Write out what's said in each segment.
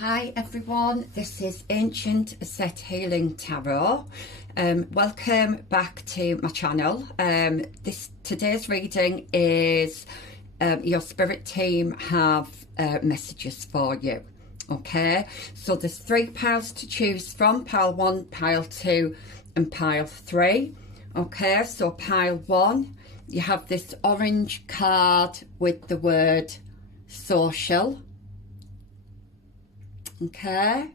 Hi everyone, this is Ancient Set Healing Tarot. Welcome back to my channel. Today's reading is your spirit team have messages for you. Okay, so there's 3 piles to choose from: pile 1, pile 2 and pile 3. Okay, so pile 1, you have this orange card with the word social. Okay,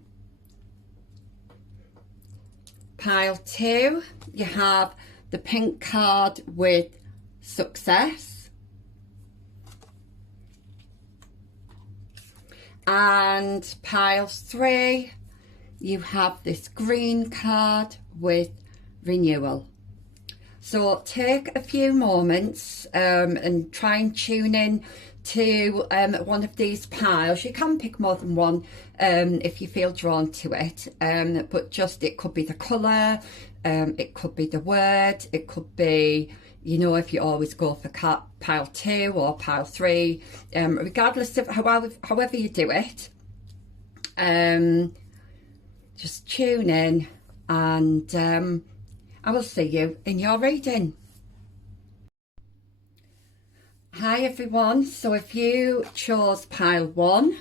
pile 2, you have the pink card with success, and pile 3, you have this green card with renewal. So take a few moments and try and tune in to one of these piles. You can pick more than one if you feel drawn to it, but just it could be the colour, it could be the word, it could be, you know, if you always go for pile 2 or pile 3, regardless of however you do it, just tune in and I will see you in your reading. Hi everyone, so if you chose pile 1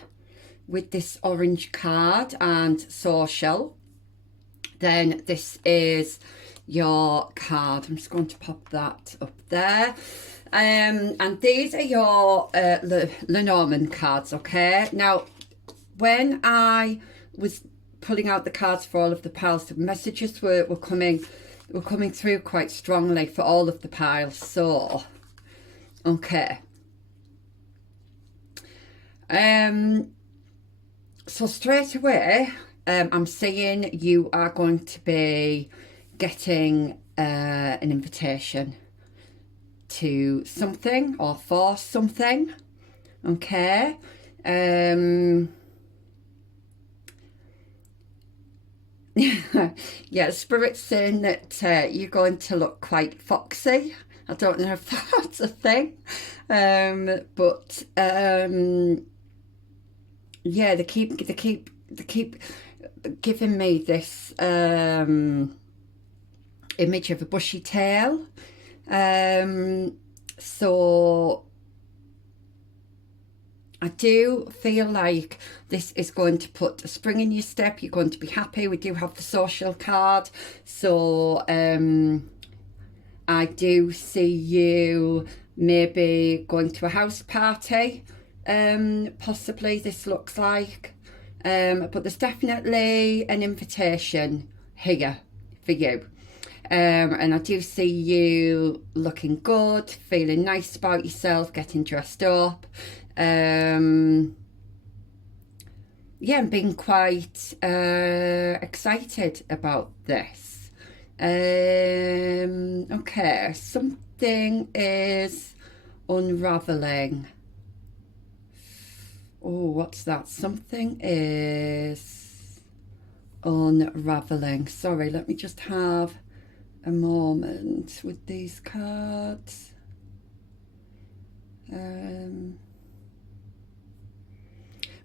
with this orange card and social, then this is your card. I'm just going to pop that up there. And these are your Lenormand cards, okay? Now, when I was pulling out the cards for all of the piles, the messages were coming through quite strongly for all of the piles. So okay, so straight away I'm seeing you are going to be getting an invitation to something or for something. Okay, yeah, Spirit's saying that you're going to look quite foxy. I don't know if that's a thing, but yeah, they keep giving me this image of a bushy tail. So I do feel like this is going to put a spring in your step. You're going to be happy. We do have the social card, so I do see you maybe going to a house party, possibly this looks like, but there's definitely an invitation here for you. And I do see you looking good, feeling nice about yourself, getting dressed up. Yeah, and being quite excited about this. Okay, something is unraveling. Oh, what's that? Something is unraveling. Sorry, let me just have a moment with these cards.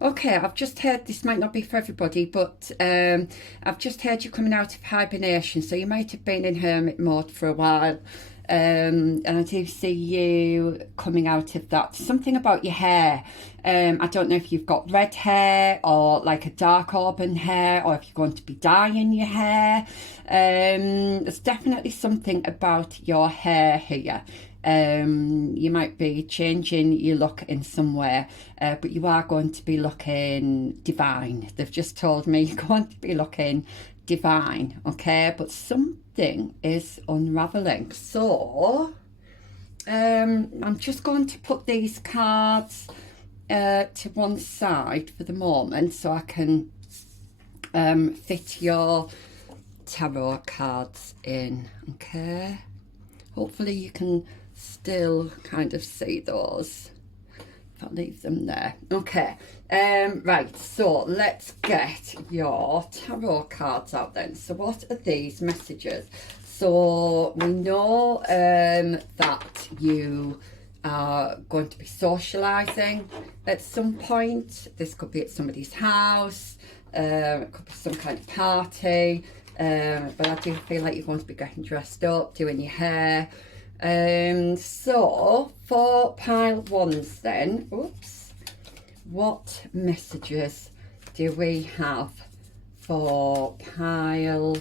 Okay, I've just heard, this might not be for everybody, but I've just heard you coming out of hibernation, so you might have been in hermit mode for a while, and I do see you coming out of that. Something about your hair. I don't know if you've got red hair or like a dark auburn hair, or if you're going to be dyeing your hair. There's definitely something about your hair here. You might be changing your look in some way, but you are going to be looking divine. They've just told me you're going to be looking divine, okay? But something is unraveling. So I'm just going to put these cards to one side for the moment so I can fit your tarot cards in, okay? Hopefully you can still kind of see those if I leave them there. Okay, right, so let's get your tarot cards out then. So what are these messages? So we know that you are going to be socialising at some point. This could be at somebody's house, it could be some kind of party, but I do feel like you're going to be getting dressed up, doing your hair. So for pile ones then, oops, what messages do we have for pile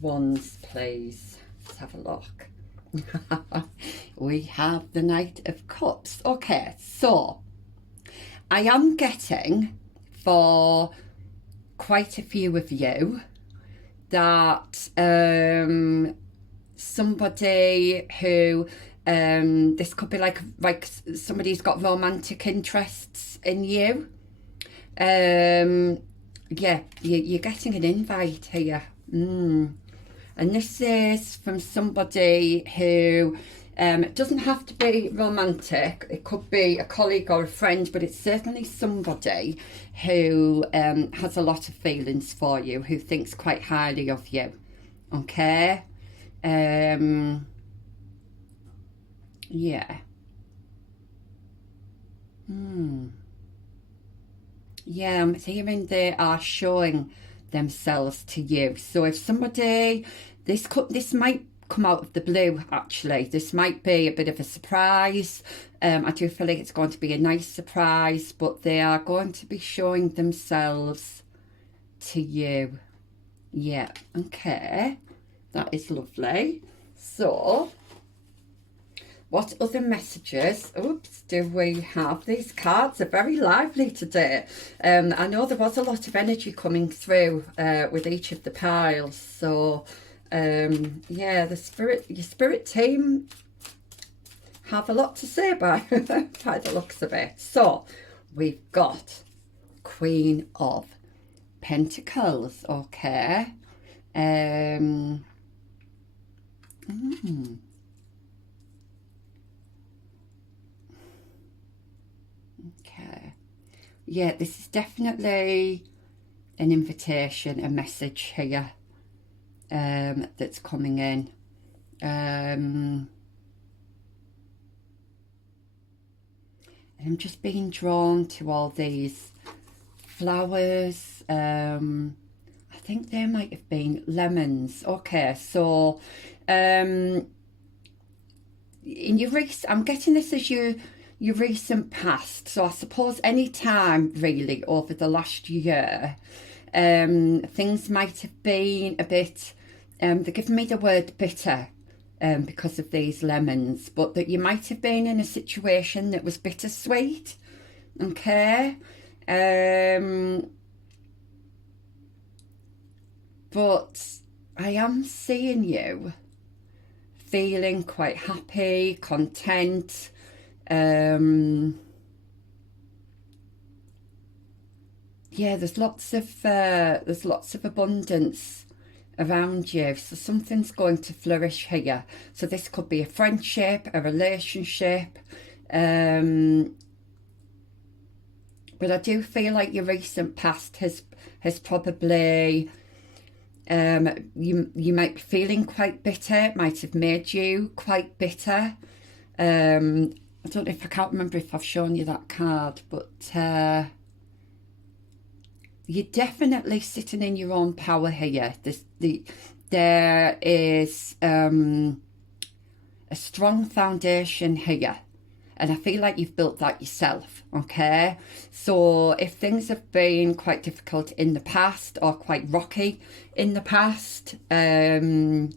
ones, please? Let's have a look. We have the Knight of Cups. Okay, so I am getting for quite a few of you that somebody who this could be like somebody's got romantic interests in you. Yeah, you're getting an invite here. And this is from somebody who, it doesn't have to be romantic. It could be a colleague or a friend, but it's certainly somebody who has a lot of feelings for you, who thinks quite highly of you. Okay? Yeah. Yeah, I'm hearing they are showing themselves to you. So if somebody, this might come out of the blue, actually. This might be a bit of a surprise. I do feel like it's going to be a nice surprise, but they are going to be showing themselves to you. Yeah, okay. That is lovely. So what other messages, oops, do we have? These cards are very lively today. I know there was a lot of energy coming through with each of the piles. So, yeah, your spirit team have a lot to say by the looks of it. So, we've got Queen of Pentacles, okay. Okay. Yeah, this is definitely an invitation, a message here that's coming in. And I'm just being drawn to all these flowers. I think there might have been lemons. Okay, so in your I'm getting this as your recent past. So I suppose any time really over the last year, things might have been a bit, they're giving me the word bitter because of these lemons, but that you might have been in a situation that was bittersweet. Okay. But I am seeing you feeling quite happy, content. Yeah, there's lots of abundance around you, so something's going to flourish here. So this could be a friendship, a relationship, but I do feel like your recent past has probably, you might be feeling quite bitter. It might have made you quite bitter. I don't know if I can't remember if I've shown you that card, but you're definitely sitting in your own power here. There is a strong foundation here, and I feel like you've built that yourself. Okay, so if things have been quite difficult in the past or quite rocky in the past, and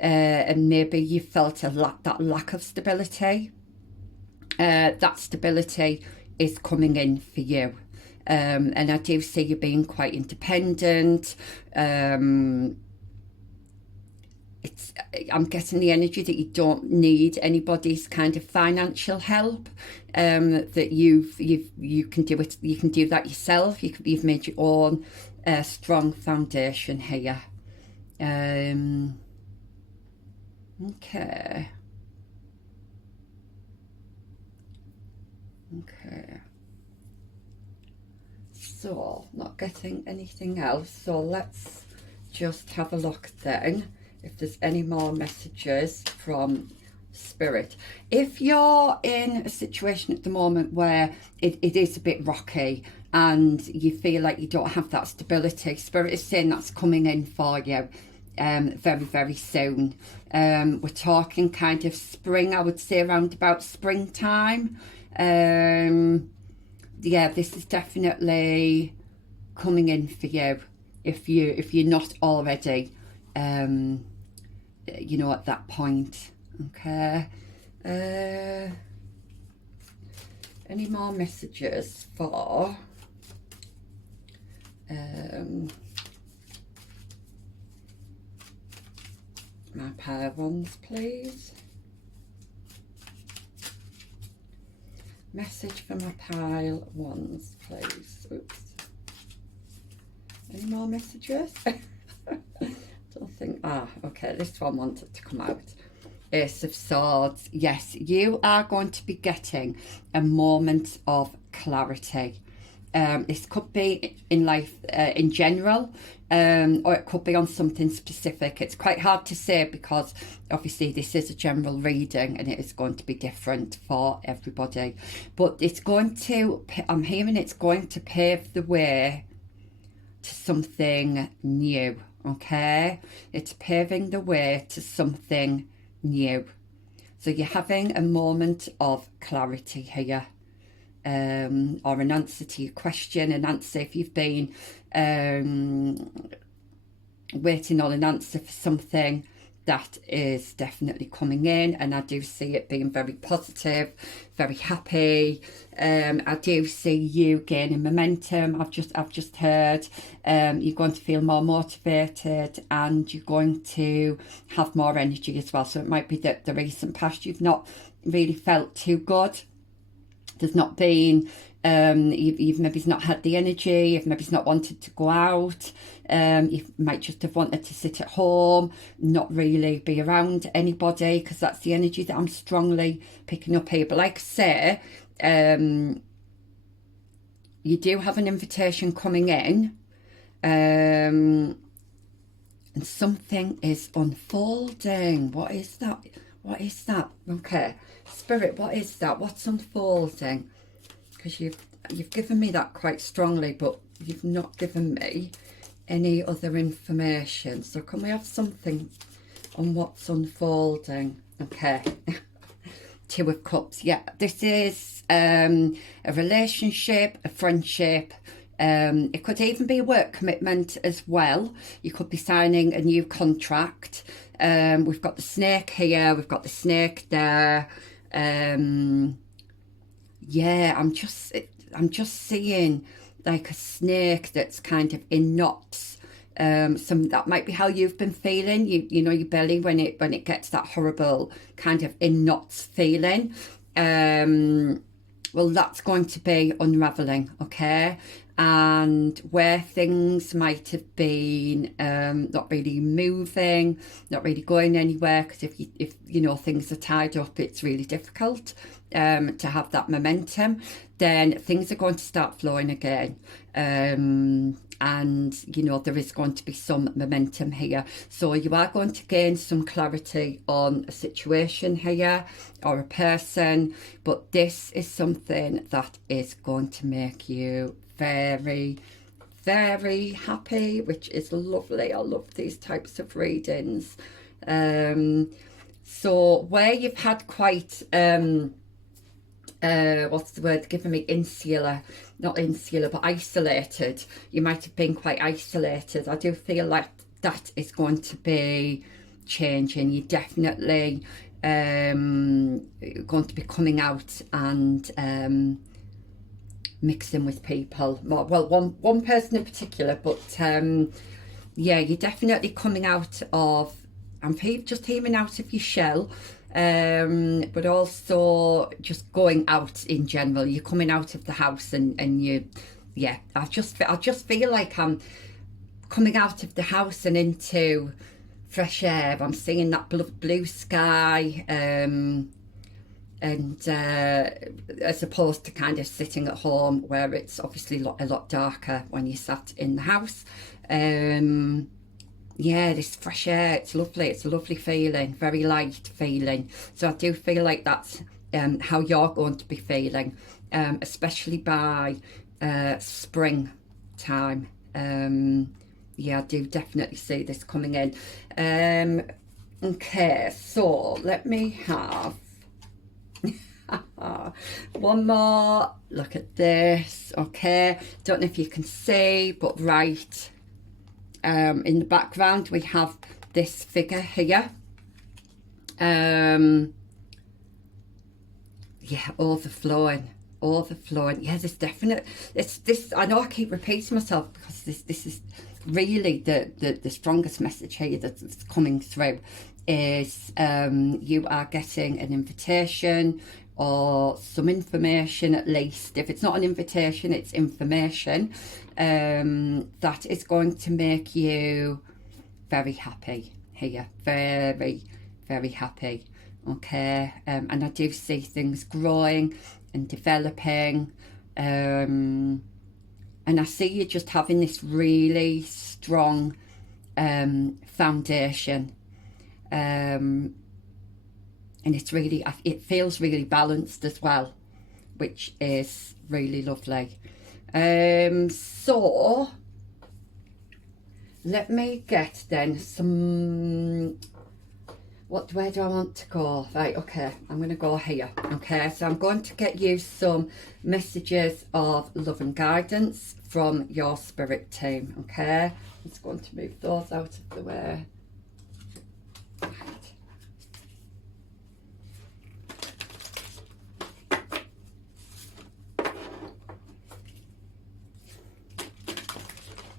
maybe you felt that lack of stability, that stability is coming in for you. And I do see you being quite independent. I'm getting the energy that you don't need anybody's kind of financial help. That you can do it. You can do that yourself. You've made your own strong foundation here. Okay. Okay. So, not getting anything else. So let's just have a look then if there's any more messages from Spirit, if you're in a situation at the moment where it is a bit rocky and you feel like you don't have that stability, Spirit is saying that's coming in for you very, very soon. We're talking kind of spring, I would say around about springtime. Yeah, this is definitely coming in for you if you're not already you know, at that point. Okay. Any more messages for my pair ones, please? Message for my pile ones, please. Oops. Any more messages? Don't think. Okay, this one wanted to come out. Ace of Swords. Yes, you are going to be getting a moment of clarity. This could be in life in general, or it could be on something specific. It's quite hard to say because obviously this is a general reading and it is going to be different for everybody. But it's going to, I'm hearing it's going to pave the way to something new, okay? It's paving the way to something new. So you're having a moment of clarity here, or an answer to your question, an answer if you've been waiting on an answer for something. That is definitely coming in, and I do see it being very positive, very happy. I do see you gaining momentum. I've just heard you're going to feel more motivated and you're going to have more energy as well. So it might be that the recent past you've not really felt too good. There's not been, you've maybe not had the energy, you've maybe not wanted to go out, you might just have wanted to sit at home, not really be around anybody, because that's the energy that I'm strongly picking up here. But like I say, you do have an invitation coming in, and something is unfolding. What is that? What is that? Okay, Spirit, what is that? What's unfolding? Because you've given me that quite strongly, but you've not given me any other information. So can we have something on what's unfolding? Okay. Two of Cups. Yeah, this is a relationship, a friendship. It could even be a work commitment as well. You could be signing a new contract. We've got the snake here, we've got the snake there. Yeah, I'm just seeing like a snake that's kind of in knots. That might be how you've been feeling. You know your belly when it gets that horrible kind of in knots feeling. Well, that's going to be unraveling, okay? And where things might have been not really moving, not really going anywhere, because if you know things are tied up, it's really difficult to have that momentum. Then things are going to start flowing again, and you know there is going to be some momentum here. So you are going to gain some clarity on a situation here or a person, but this is something that is going to make you very, very happy, which is lovely. I love these types of readings. So where you've had quite what's the word giving me, not insular but isolated, you might have been quite isolated. I do feel like that is going to be changing. You definitely going to be coming out and mixing with people more. Well, one person in particular, but yeah, you're definitely coming out of, I'm just hearing out of your shell, but also just going out in general. You're coming out of the house and you, yeah, I just feel like I'm coming out of the house and into fresh air. I'm seeing that blue sky, and as opposed to kind of sitting at home where it's obviously a lot darker when you sat in the house. yeah, this fresh air, it's lovely. It's a lovely feeling, very light feeling. So I do feel like that's how you're going to be feeling, especially by spring time. Yeah, I do definitely see this coming in. Okay, so let me have one more look at this. Okay, don't know if you can see, but right in the background we have this figure here. Yeah, overflowing. Yeah, there's definite, it's this, I know I keep repeating myself because this is really the strongest message here that's coming through is you are getting an invitation or some information, at least. If it's not an invitation, it's information that is going to make you very happy here. Very, very happy. Okay, and I do see things growing and developing, and I see you just having this really strong foundation, and it's really, it feels really balanced as well, which is really lovely. So let me get then some, where do I want to go? Right, okay, I'm going to go here. Okay, so I'm going to get you some messages of love and guidance from your spirit team. Okay, I'm just going to move those out of the way. Right.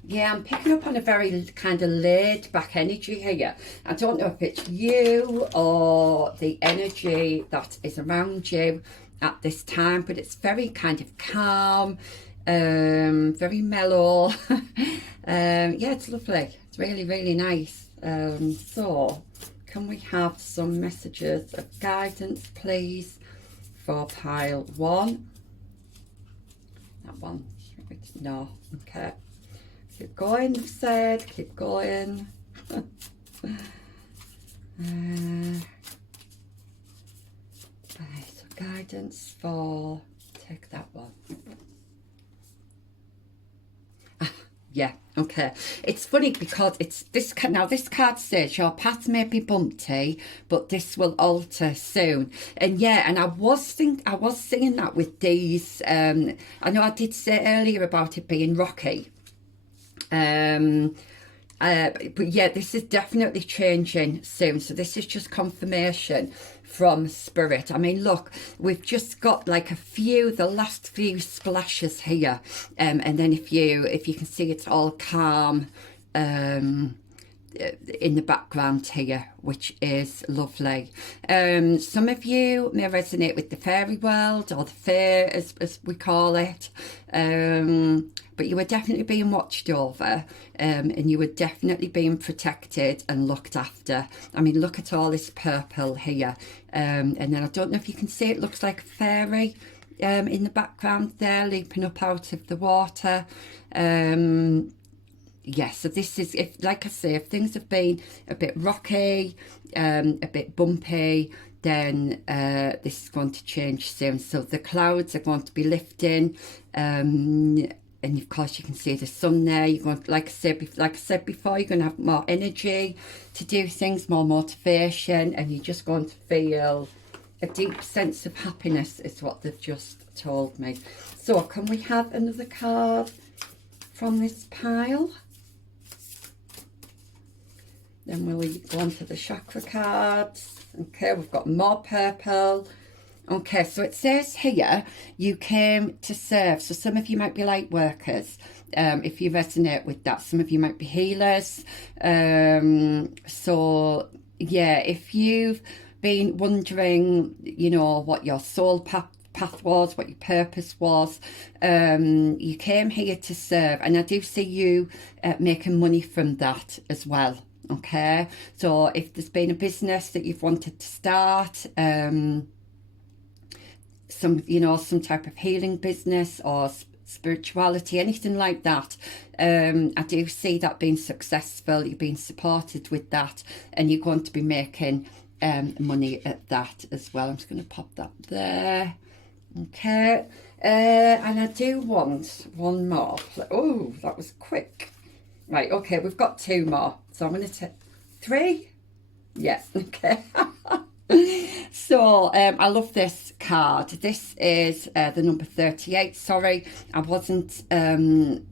Yeah, I'm picking up on a very kind of laid back energy here. I don't know if it's you or the energy that is around you at this time, but it's very kind of calm, very mellow. Yeah, it's lovely. It's really, really nice. So can we have some messages of guidance, please, for pile 1? That one. No. Okay. Keep going, I've said, keep going. Right, so guidance for, take that one. Yeah, okay. It's funny because it's this, now this card says your path may be bumpy, but this will alter soon. And yeah, and I was seeing that with these. I know I did say earlier about it being rocky. But yeah, this is definitely changing soon. So this is just confirmation from spirit. I mean, look, we've just got like the last few splashes here, and then if you can see, it's all calm in the background here, which is lovely. Some of you may resonate with the fairy world, or the fair as we call it, but you were definitely being watched over, and you were definitely being protected and looked after. I mean, look at all this purple here, and then I don't know if you can see, it looks like a fairy in the background there, leaping up out of the water. Yes, so this is, if, like I say, if things have been a bit rocky, a bit bumpy, then this is going to change soon. So the clouds are going to be lifting, and of course you can see the sun there. You're going to, like I said before, you're going to have more energy to do things, more motivation, and you're just going to feel a deep sense of happiness is what they've just told me. So can we have another card from this pile? Then we'll go on to the chakra cards. Okay, we've got more purple. Okay, so it says here, you came to serve. So some of you might be light workers, if you resonate with that. Some of you might be healers. So, yeah, if you've been wondering, you know, what your soul path was, what your purpose was, you came here to serve. And I do see you making money from that as well. Okay, so if there's been a business that you've wanted to start, some type of healing business or spirituality, anything like that. I do see that being successful. You're being supported with that, and you're going to be making money at that as well. I'm just going to pop that there. Okay, and I do want one more. Oh, that was quick. Right, okay, we've got 2 more. So I'm going to take 3. Yeah, okay. So I love this card. This is the number 38. Sorry, I wasn't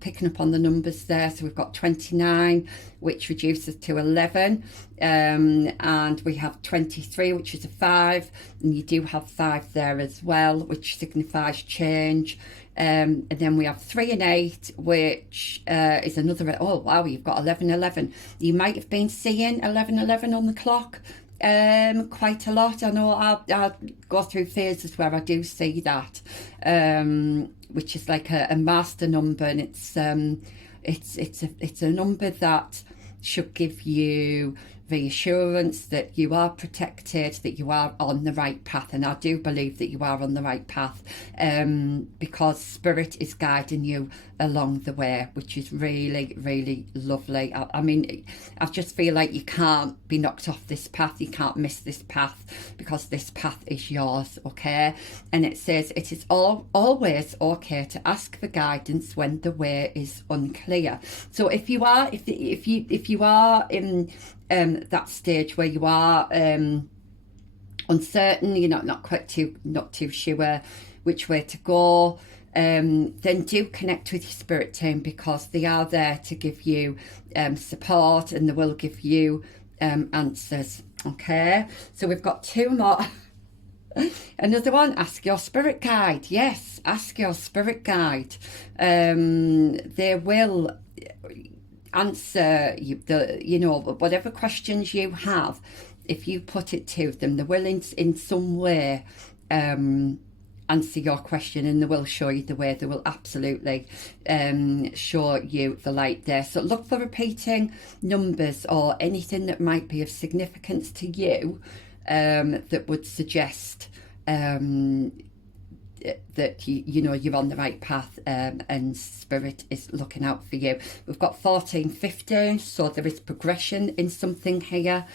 picking up on the numbers there. So we've got 29, which reduces to 11, and we have 23, which is a 5, and you do have 5 there as well, which signifies change. And then we have 3 and 8, which is another. Oh wow, you've got 11, 11. You might have been seeing 11, 11 on the clock quite a lot. I know I go through phases where I do see that, which is like a master number, and it's a number that should give you reassurance that you are protected, that you are on the right path. And I do believe that you are on the right path, because Spirit is guiding you along the way, which is really, really lovely. I mean, I just feel like you can't be knocked off this path. You can't miss this path, because this path is yours, okay? And it says it is always okay to ask for guidance when the way is unclear. So if you are in that stage where you are uncertain, you're not too sure which way to go, then do connect with your spirit team, because they are there to give you support, and they will give you answers. Okay, so we've got 2 more. Another one, ask your spirit guide. Yes, ask your spirit guide. They will answer you, whatever questions you have. If you put it to them, they will in some way answer your question, and they will show you the way. They will absolutely show you the light there. So look for repeating numbers or anything that might be of significance to you, that would suggest that you're on the right path, and Spirit is looking out for you. We've got 14, 15, so there is progression in something here.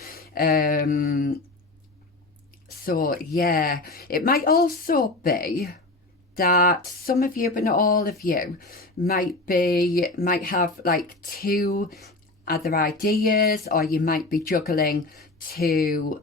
So yeah, it might also be that some of you, but not all of you, might have like 2 other ideas, or you might be juggling 2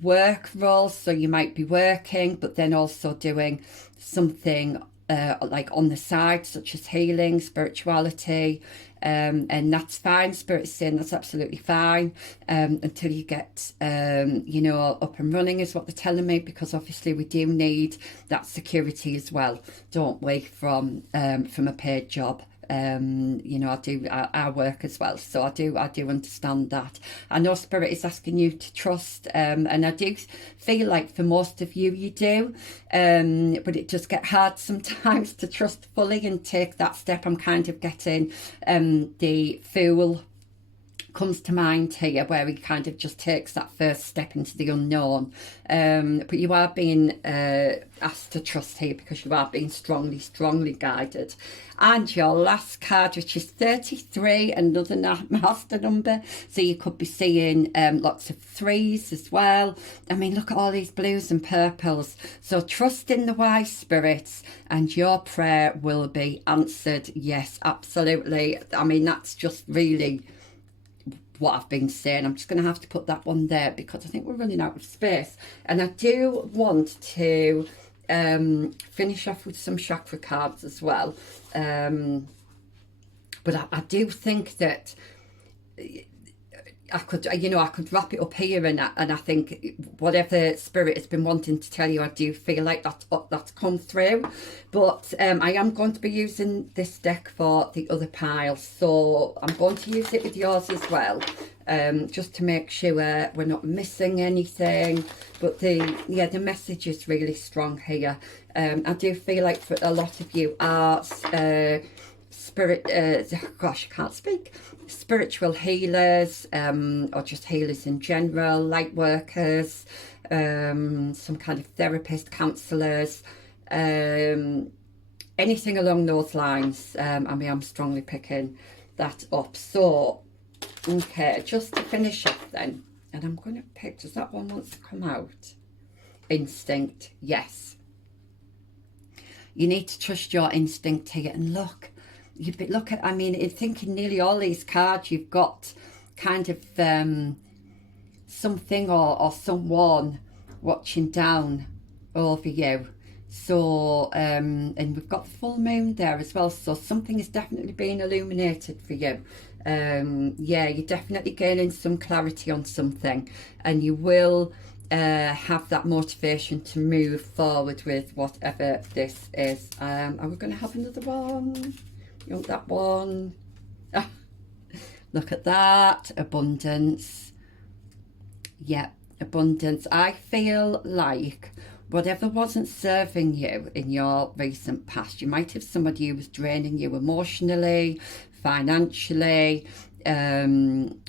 work roles. So you might be working, but then also doing something like on the side, such as healing, spirituality, and that's fine. Spirit is saying that's absolutely fine, until you get up and running, is what they're telling me, because obviously we do need that security as well, don't we, from a paid job. I do our work as well, so I do understand that. I know Spirit is asking you to trust, and I do feel like for most of you, you do, but it does get hard sometimes to trust fully and take that step. I'm kind of getting the Fool comes to mind here, where he kind of just takes that first step into the unknown, but you are being asked to trust here, because you are being strongly guided. And your last card, which is 33, another master number, so you could be seeing lots of 3s as well. I mean, look at all these blues and purples. So trust in the wise spirits, and your prayer will be answered. Yes, absolutely. I mean, that's just really what I've been saying. I'm just going to have to put that one there, because I think we're running out of space, and I do want to finish off with some chakra cards as well, but I do think that I could wrap it up here, and I think whatever Spirit has been wanting to tell you, I do feel like that's come through. But I am going to be using this deck for the other pile, so I'm going to use it with yours as well, just to make sure we're not missing anything. But the message is really strong here. I do feel like for a lot of you are spirit, gosh, I can't speak, spiritual healers, or just healers in general, light workers, some kind of therapist, counsellors, anything along those lines. I mean, I'm strongly picking that up. So, okay, just to finish off then, and I'm going to pick, does that one want to come out? Instinct, yes. You need to trust your instinct here. And look, look at, I mean, in thinking nearly all these cards, you've got kind of something or someone watching down over you. So, and we've got the full moon there as well. So something is definitely being illuminated for you. Yeah, you're definitely gaining some clarity on something, and you will have that motivation to move forward with whatever this is. Are we going to have another one? You want that one? Ah, look at that. Abundance. Yeah, abundance. I feel like whatever wasn't serving you in your recent past, you might have somebody who was draining you emotionally, financially. Some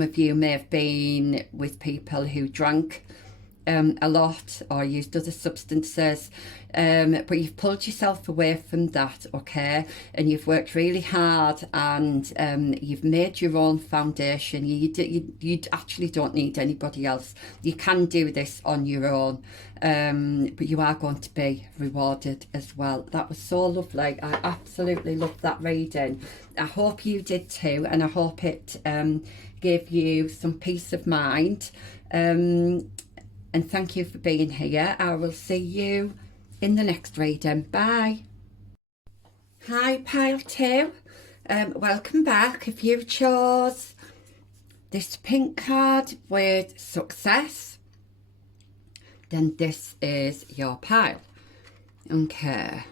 of you may have been with people who drank a lot or used other substances, but you've pulled yourself away from that, okay? And you've worked really hard, and you've made your own foundation. You actually don't need anybody else. You can do this on your own, but you are going to be rewarded as well. That was so lovely. I absolutely loved that reading. I hope you did too, and I hope it gave you some peace of mind. And thank you for being here. I will see you in the next reading. Bye. Hi, pile 2. Welcome back. If you chose this pink card with success, then this is your pile. Okay.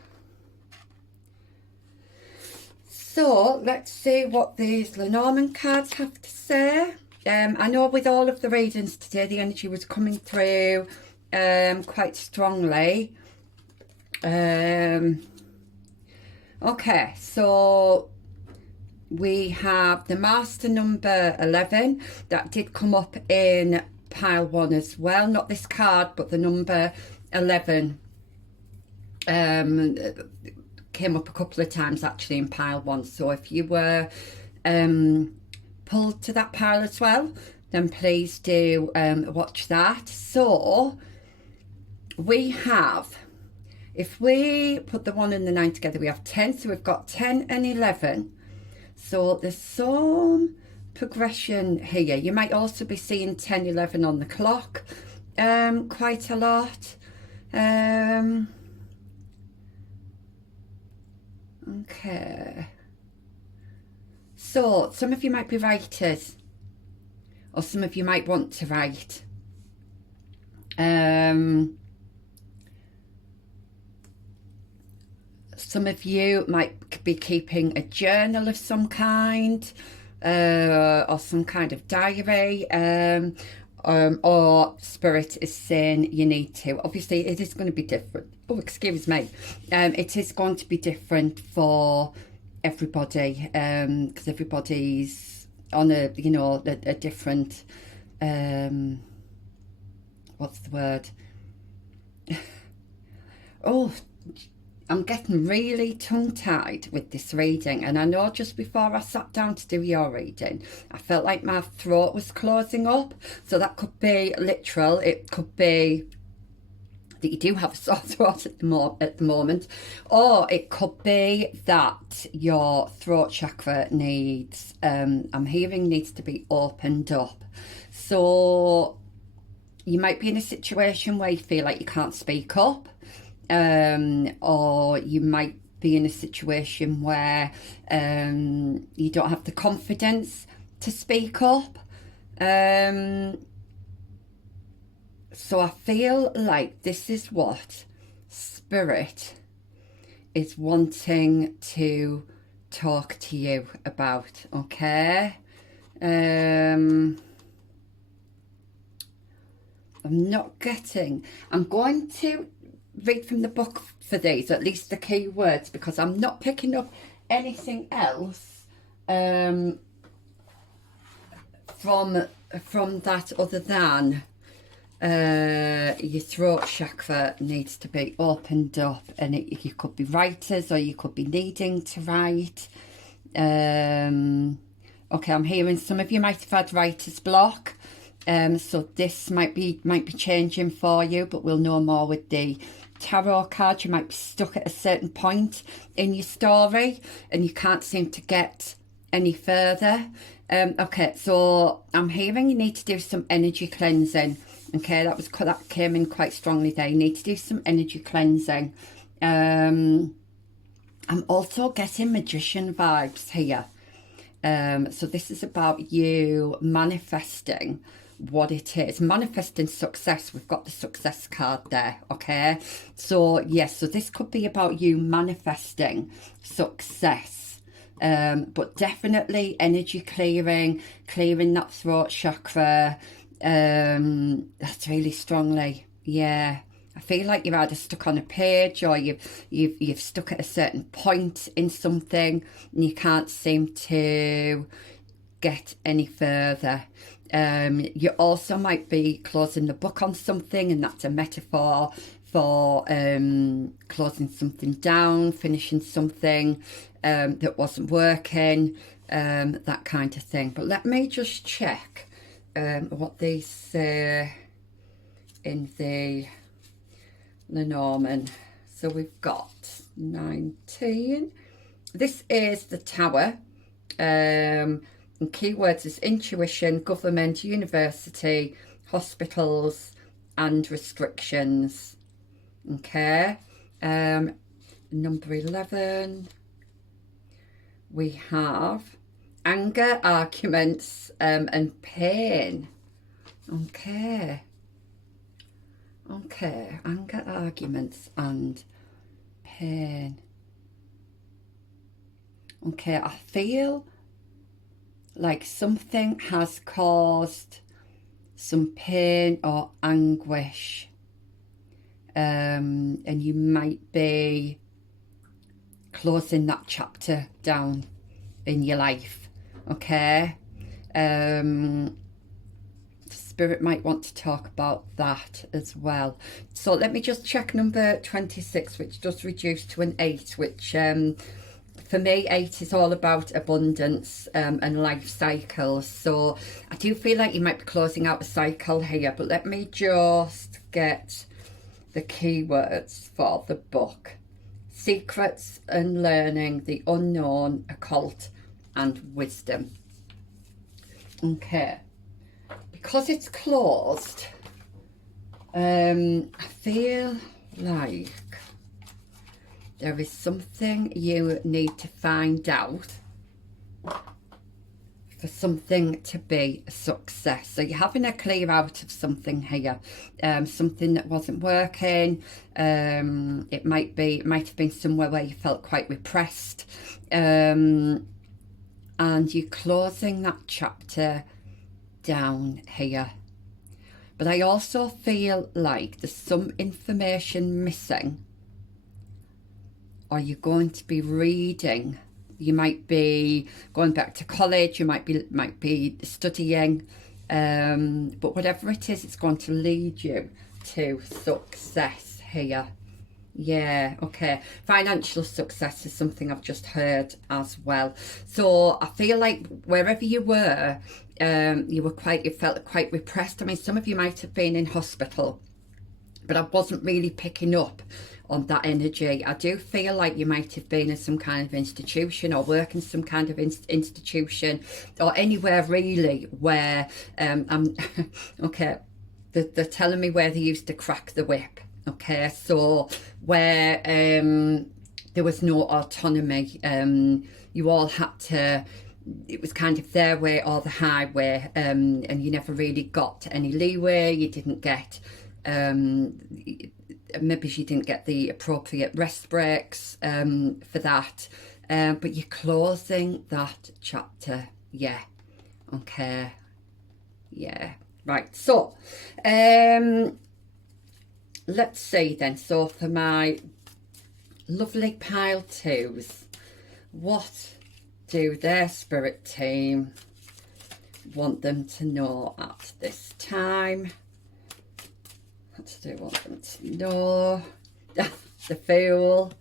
So let's see what these Lenormand cards have to say. I know with all of the readings today, the energy was coming through quite strongly. Okay, so we have the master number 11. That did come up in pile 1 as well. Not this card, but the number 11 came up a couple of times actually in pile 1. So if you were pulled to that pile as well, then please do watch that. So we have, if we put the 1 and the 9 together, we have 10. So we've got 10 and 11. So there's some progression here. You might also be seeing 10, 11 on the clock quite a lot. Okay. So some of you might be writers, or some of you might want to write. Some of you might be keeping a journal of some kind, or some kind of diary, or Spirit is saying you need to. Obviously, it is going to be different. Oh, excuse me. It is going to be different for everybody, because everybody's on a, you know, a different, what's the word? Oh, I'm getting really tongue-tied with this reading, and I know just before I sat down to do your reading, I felt like my throat was closing up. So that could be literal. It could be that you do have a sore throat at the moment, or it could be that your throat chakra needs, I'm hearing, needs to be opened up. So you might be in a situation where you feel like you can't speak up, or you might be in a situation where you don't have the confidence to speak up. So I feel like this is what Spirit is wanting to talk to you about, okay? I'm not getting, I'm going to read from the book for these, at least the key words, because I'm not picking up anything else from that other than your throat chakra needs to be opened up, and you could be writers or you could be needing to write. Okay, I'm hearing some of you might have had writer's block, so this might be changing for you, but we'll know more with the tarot card. You might be stuck at a certain point in your story and you can't seem to get any further. Okay, so I'm hearing you need to do some energy cleansing. Okay, that came in quite strongly there. You need to do some energy cleansing. I'm also getting magician vibes here. So this is about you manifesting what it is. Manifesting success. We've got the success card there, okay? So, yes, so this could be about you manifesting success. But definitely energy clearing that throat chakra. That's really strongly, yeah. I feel like you're either stuck on a page or you've stuck at a certain point in something and you can't seem to get any further. You also might be closing the book on something, and that's a metaphor for closing something down, finishing something that wasn't working, that kind of thing. But let me just check what they say in the Lenormand. So we've got 19. This is the Tower. And keywords is intuition, government, university, hospitals, and restrictions. Okay. Number 11. We have anger, arguments, and pain. Okay. Okay, anger, arguments, and pain. Okay, I feel like something has caused some pain or anguish. And you might be closing that chapter down in your life. Okay. Spirit might want to talk about that as well. So let me just check number 26, which does reduce to an 8, which for me 8 is all about abundance and life cycles. So I do feel like you might be closing out a cycle here, but let me just get the keywords for the book. Secrets and learning, the unknown, occult, and wisdom. Okay. Because it's closed, I feel like there is something you need to find out for something to be a success. So you're having a clear out of something here, something that wasn't working. It might have been somewhere where you felt quite repressed, and you're closing that chapter down here. But I also feel like there's some information missing, or you're going to be reading. You might be going back to college, you might be studying, but whatever it is, it's going to lead you to success here. Yeah, okay. Financial success is something I've just heard as well. So I feel like wherever you were, you felt quite repressed. I mean, some of you might have been in hospital, but I wasn't really picking up on that energy. I do feel like you might have been in some kind of institution or work in some kind of institution or anywhere really where, okay, they're telling me where they used to crack the whip. Okay, so where there was no autonomy, you all had to, it was kind of their way or the highway, and you never really got any leeway. You didn't get, maybe you didn't get the appropriate rest breaks for that, but you're closing that chapter. Yeah, okay, yeah, right. So, let's see then. So for my lovely pile twos, what do their spirit team want them to know at this time? What do I want them to know? The Fool.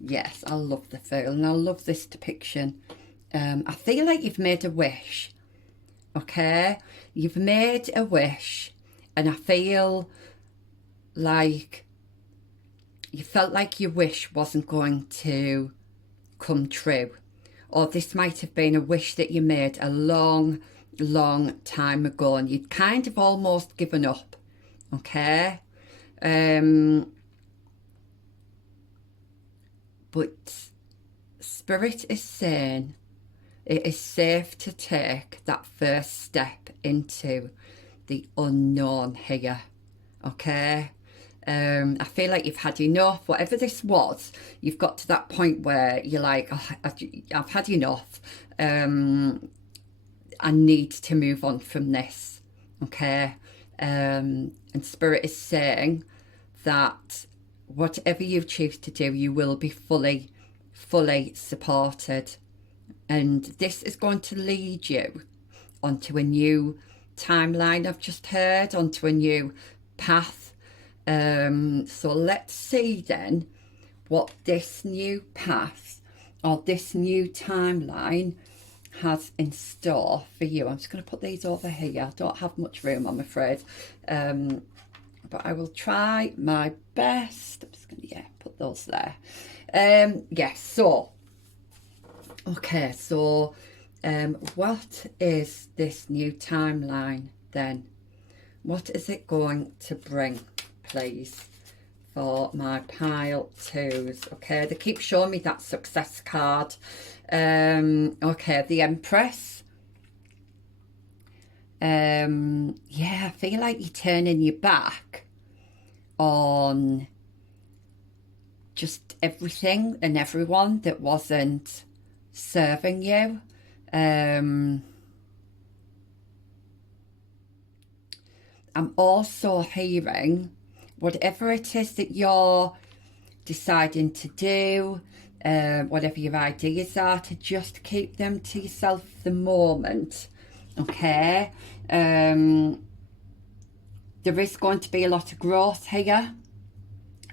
Yes, I love the Fool, and I love this depiction. I feel like you've made a wish. Okay, you've made a wish, and I feel like you felt like your wish wasn't going to come true, or this might have been a wish that you made a long time ago, and you'd kind of almost given up. Okay, but Spirit is saying it is safe to take that first step into the unknown here. Okay, I feel like you've had enough. Whatever this was, you've got to that point where you're like, oh, I've had enough. I need to move on from this. Okay, and Spirit is saying that whatever you choose to do, you will be fully supported. And this is going to lead you onto a new timeline, I've just heard, onto a new path. So let's see then what this new path or this new timeline has in store for you. I'm just going to put these over here. I don't have much room, I'm afraid. But I will try my best. I'm just going to, put those there. Yes, so okay, so what is this new timeline then? What is it going to bring, please, for my pile twos? Okay, they keep showing me that success card. Okay, the Empress. Yeah, I feel like you're turning your back on just everything and everyone that wasn't serving you. I'm also hearing whatever it is that you're deciding to do, whatever your ideas are, to just keep them to yourself for the moment. Okay, there is going to be a lot of growth here,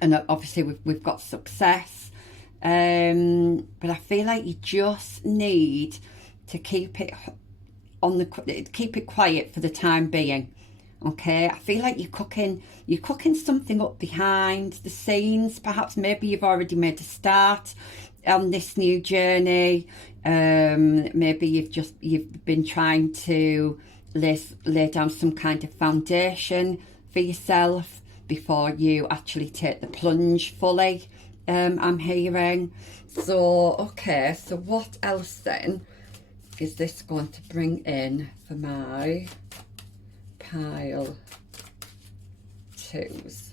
and obviously we've got success, but I feel like you just need to keep it quiet for the time being. Okay, I feel like you're cooking something up behind the scenes. Perhaps maybe you've already made a start on this new journey. Maybe you've been trying to lay down some kind of foundation for yourself before you actually take the plunge fully. I'm hearing. So okay, so what else then is this going to bring in for my pile twos?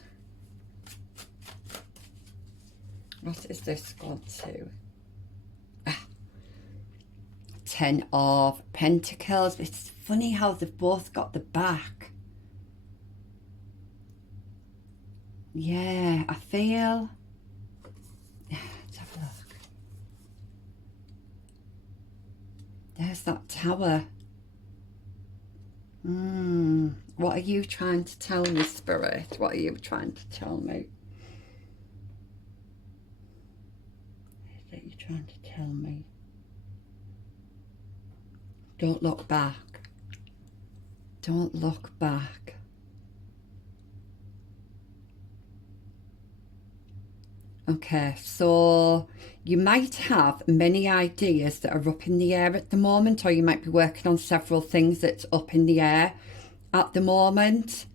What is this going to? Ten of Pentacles. It's funny how they've both got the back. Yeah, I feel. Let's have a look. There's that Tower. What are you trying to tell me, Spirit? What are you trying to tell me? What are you trying to tell me? Don't look back. Don't look back. Okay, so you might have many ideas that are up in the air at the moment, or you might be working on several things that's up in the air at the moment.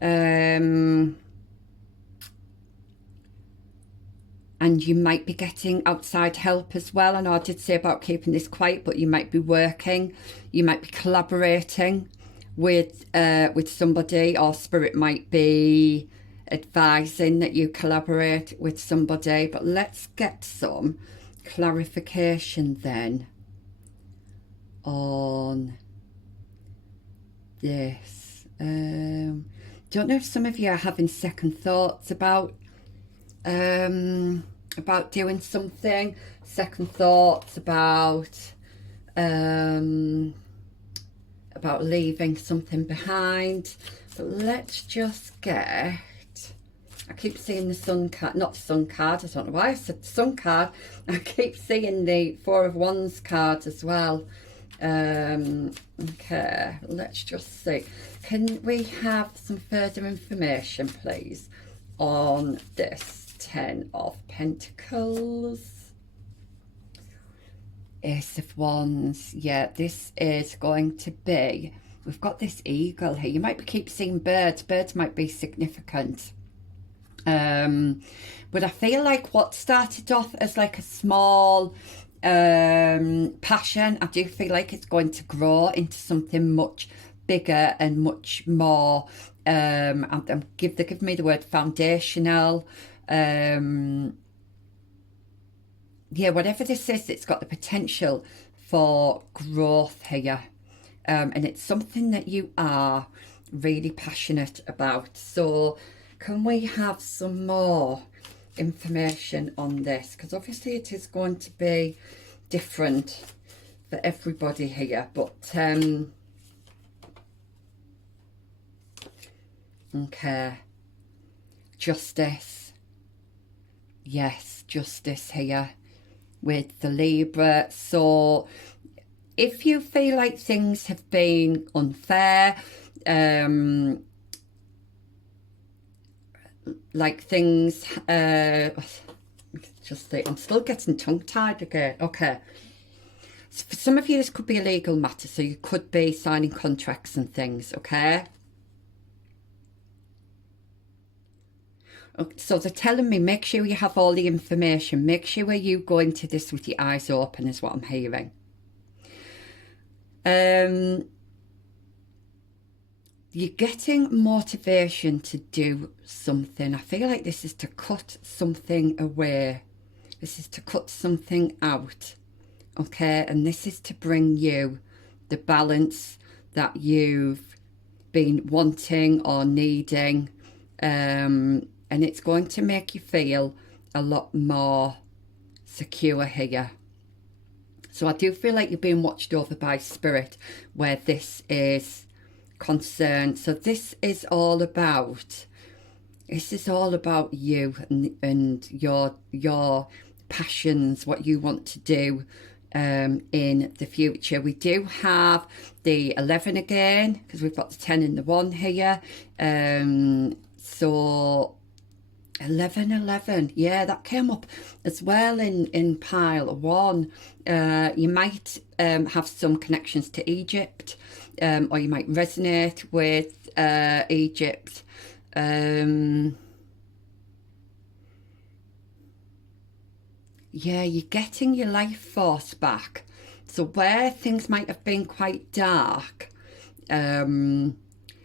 And you might be getting outside help as well. I know I did say about keeping this quiet, but you might be working, you might be collaborating with somebody, or Spirit might be advising that you collaborate with somebody. But let's get some clarification then on this. Don't know if some of you are having second thoughts about doing something, second thoughts about leaving something behind. But let's just get I keep seeing the sun card, not sun card, I don't know why I said sun card. I keep seeing the Four of Wands card as well. Okay, let's just see. Can we have some further information, please, on this Ten of Pentacles? Ace of Wands. Yeah, this is going to be, we've got this eagle here. You might keep seeing birds. Birds might be significant. But I feel like what started off as like a small passion, I do feel like it's going to grow into something much bigger and much more give me the word foundational. Yeah, whatever this is, it's got the potential for growth here, and it's something that you are really passionate about. So can we have some more information on this? Because obviously it is going to be different for everybody here, but okay, justice. Yes, justice here with the Libra. So if you feel like things have been unfair, like things, just think, I'm still getting tongue-tied again. Okay. So for some of you, this could be a legal matter. So you could be signing contracts and things, okay? So they're telling me, make sure you have all the information. Make sure you go into this with your eyes open, is what I'm hearing. You're getting motivation to do something. I feel like this is to cut something away. This is to cut something out. Okay, and this is to bring you the balance that you've been wanting or needing. And it's going to make you feel a lot more secure here. So I do feel like you're being watched over by spirit where this is concerned. So this is all about you and your passions, what you want to do in the future. We do have the 11 again because we've got the 10 and the 1 here. So 11, yeah, that came up as well in pile 1. You might have some connections to Egypt, or you might resonate with Egypt. Yeah, you're getting your life force back. So where things might have been quite dark,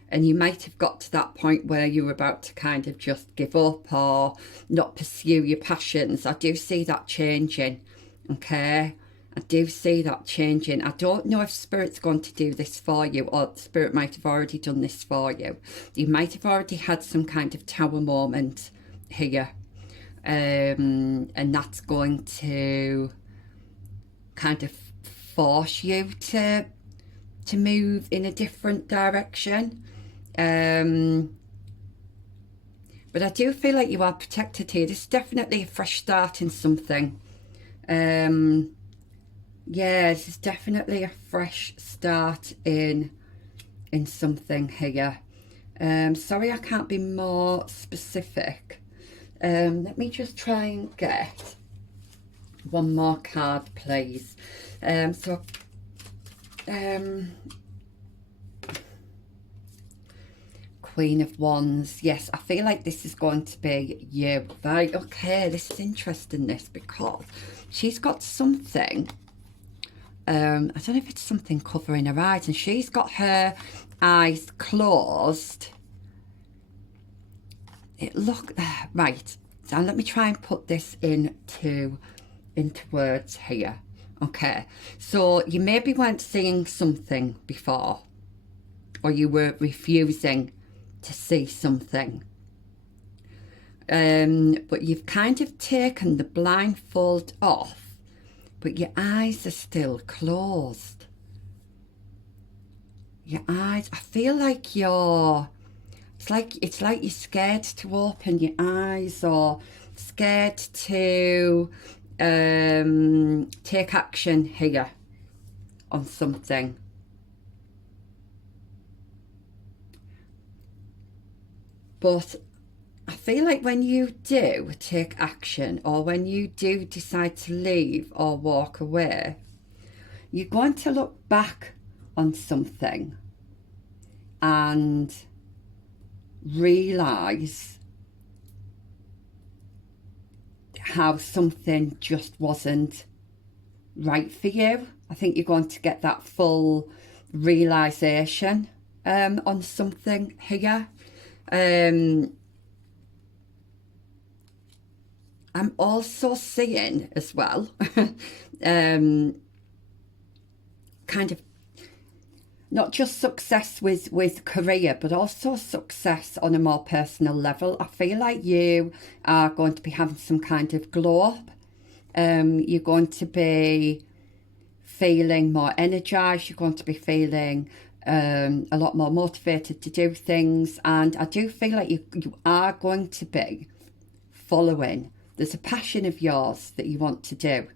and you might have got to that point where you were about to kind of just give up or not pursue your passions. I do see that changing, okay? I do see that changing. I don't know if Spirit's going to do this for you, or Spirit might have already done this for you. You might have already had some kind of tower moment here. And that's going to kind of force you to move in a different direction. But I do feel like you are protected here. This is definitely a fresh start in something. Yeah, this is definitely a fresh start in something here. Sorry I can't be more specific. Let me just try and get one more card, please. Queen of Wands. Yes, I feel like this is going to be you. Right, okay, this is interesting, this, because she's got something. I don't know if it's something covering her eyes, and she's got her eyes closed. Right, so let me try and put this into words here. Okay, so you maybe weren't seeing something before, or you were refusing to see something, but you've kind of taken the blindfold off, but your eyes are still closed. Your eyes, I feel like you're it's like you're scared to open your eyes, or scared to take action here on something. But I feel like when you do take action, or when you do decide to leave or walk away, you're going to look back on something and realise how something just wasn't right for you. I think you're going to get that full realisation on something here. I'm also seeing as well kind of not just success with career, but also success on a more personal level. I feel like you are going to be having some kind of glow up. You're going to be feeling more energized. You're going to be feeling a lot more motivated to do things. And I do feel like you are going to be following. There's a passion of yours that you want to do.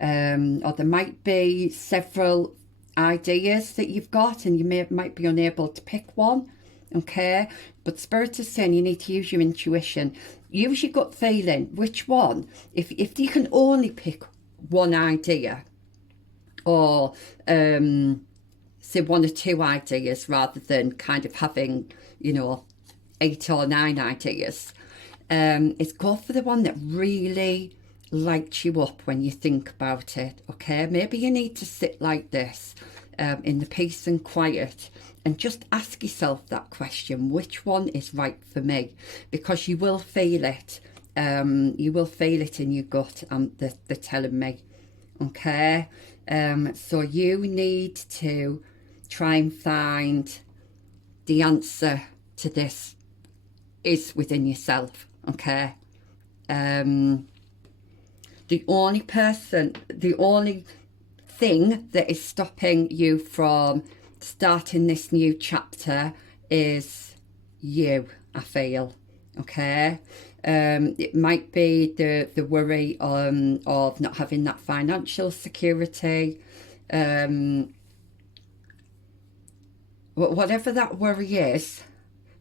Or there might be several ideas that you've got, and you might be unable to pick one, okay? But Spirit is saying you need to use your intuition, use your gut feeling. Which one? If you can only pick one idea, or say 1 or 2 ideas, rather than kind of having, you know, 8 or 9 ideas, is go for the one that really lights you up when you think about it, okay? Maybe you need to sit like this in the peace and quiet and just ask yourself that question: which one is right for me? Because you will feel it. You will feel it in your gut, and they're telling me, okay? So you need to try and find the answer to this is within yourself, okay? The only thing that is stopping you from starting this new chapter is you, I feel, okay? It might be the worry of not having that financial security, whatever that worry is.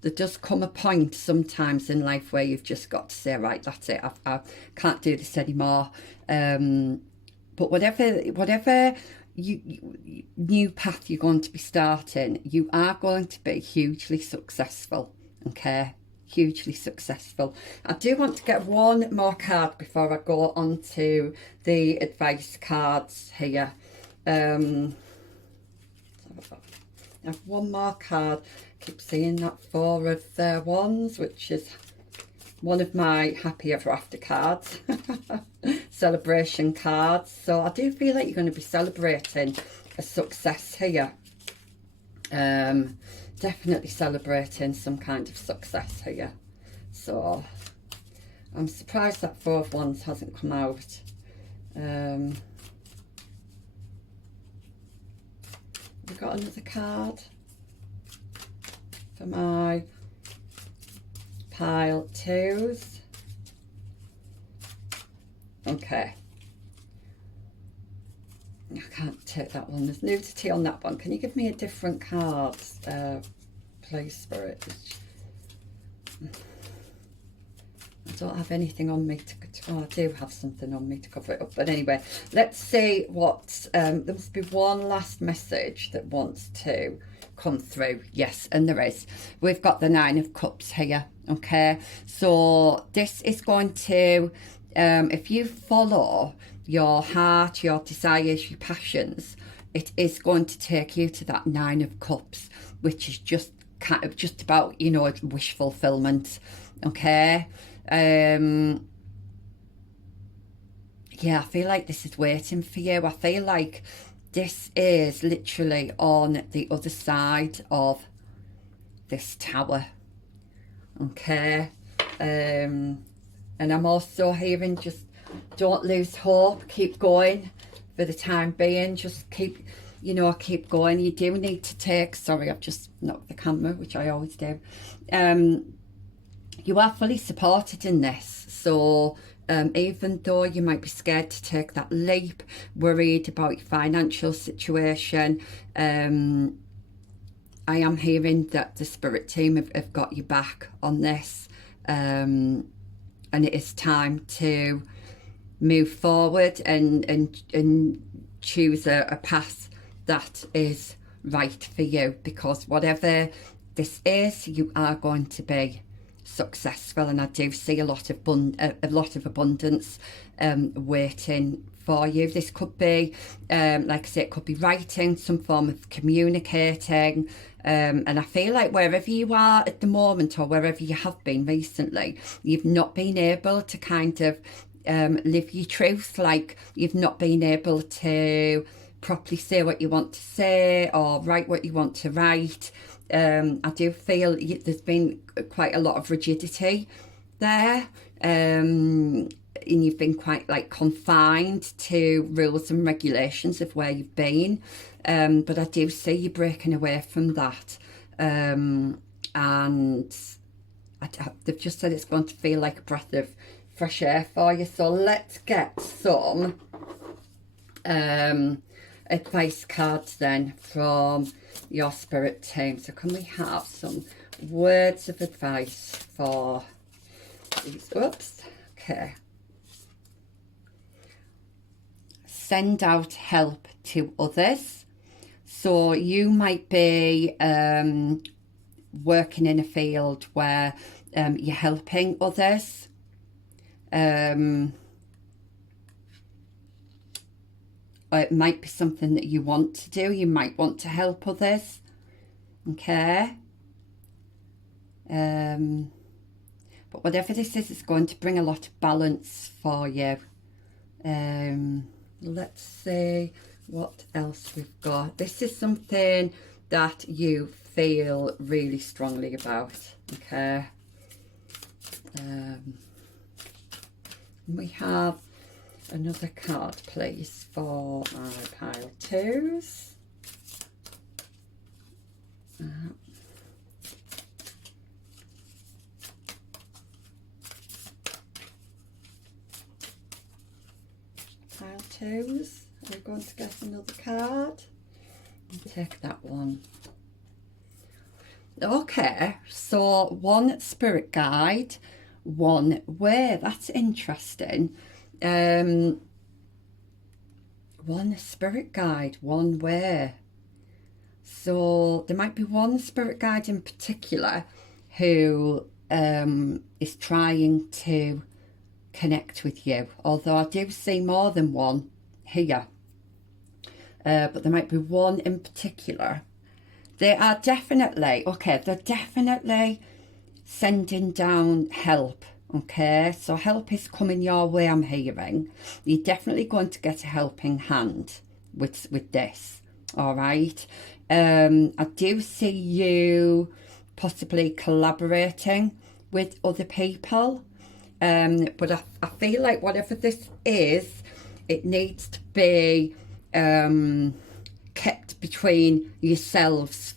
There does come a point sometimes in life where you've just got to say, right, that's it, I can't do this anymore. But whatever new path you're going to be starting, you are going to be hugely successful, okay? Hugely successful. I do want to get one more card before I go on to the advice cards here. I have one more card. Keep seeing that 4 of Wands, which is one of my happy ever after cards. Celebration cards. So I do feel like you're going to be celebrating a success here. Definitely celebrating some kind of success here. So I'm surprised that 4 of Wands hasn't come out. We've got another card for my pile 2s. Okay. I can't take that one. There's nudity on that one. Can you give me a different card, please, Spirit? I don't have anything on me to... Oh, I do have something on me to cover it up. But anyway, let's see what... there must be one last message that wants to come through. Yes, and there is. We've got the 9 of Cups here, okay? So this is going to... if you follow your heart, your desires, your passions, it is going to take you to that 9 of Cups, which is just kind of just about, you know, wish fulfillment, okay? Yeah, I feel like this is waiting for you. I feel like this is literally on the other side of this tower, okay? And I'm also hearing, just don't lose hope, keep going for the time being. Just keep, you know, keep going. You do need to take, sorry, I've just knocked the camera, which I always do. You are fully supported in this. So even though you might be scared to take that leap, worried about your financial situation, I am hearing that the spirit team have got you back on this, and it is time to move forward and choose a path that is right for you, because whatever this is, you are going to be successful. And I do see a lot of abundance waiting for you. This could be, like I say, it could be writing, some form of communicating, and I feel like wherever you are at the moment, or wherever you have been recently, you've not been able to kind of live your truth. Like, you've not been able to properly say what you want to say or write what you want to write. I do feel there's been quite a lot of rigidity there, and you've been quite like confined to rules and regulations of where you've been, but I do see you breaking away from that, and they've just said it's going to feel like a breath of fresh air for you. So let's get some advice cards then from your spirit team. So can we have some words of advice for these? Oops. Okay. Send out help to others. So you might be working in a field where you're helping others. Or it might be something that you want to do. You might want to help others. Okay. But whatever this is, it's going to bring a lot of balance for you. Let's see what else we've got. This is something that you feel really strongly about. Okay. We have another card, please, for my pile twos. Pile twos. We're going to get another card. I'll take that one. Okay, so one spirit guide, one way. That's interesting. One spirit guide, one way. So there might be one spirit guide in particular who is trying to connect with you, although I do see more than one here, but there might be one in particular. They are definitely, okay, they're definitely sending down help. Okay, so help is coming your way, I'm hearing. You're definitely going to get a helping hand with this, all right? I do see you possibly collaborating with other people, but I feel like whatever this is, it needs to be kept between yourselves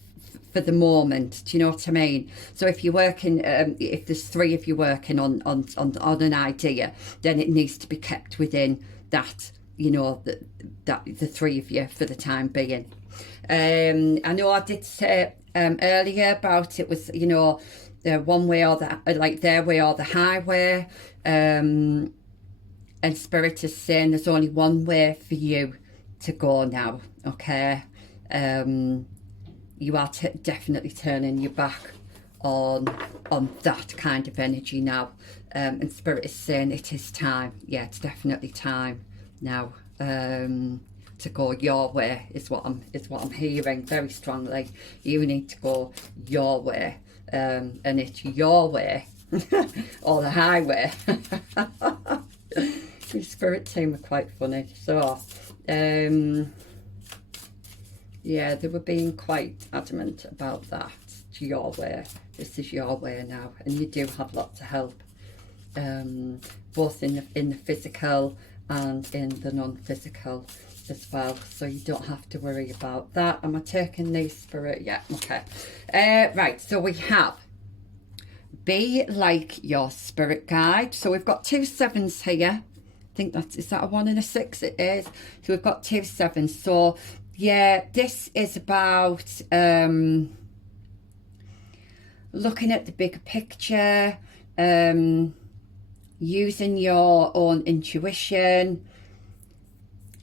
for the moment. Do you know what I mean? So if you're working, if there's three of you working on an idea, then it needs to be kept within that, you know, the three of you for the time being. I know I did say earlier about it was, you know, one way or the, like their way or the highway, and Spirit is saying there's only one way for you to go now. Okay. You are definitely turning your back on that kind of energy now, and Spirit is saying it is time. Yeah, it's definitely time now to go your way. Is what I'm hearing very strongly. You need to go your way, and it's your way or the highway. Your Spirit team are quite funny. So. Yeah, they were being quite adamant about that. It's your way. This is your way now, and you do have lots of help, both in the physical and in the non-physical as well, so you don't have to worry about that. Am I taking the spirit? Yeah, okay. Right, so we have be like your spirit guide. So we've got 2 7s here. I think is that a 1 and a 6? It is. So we've got 2 7s. So yeah, this is about looking at the bigger picture, using your own intuition.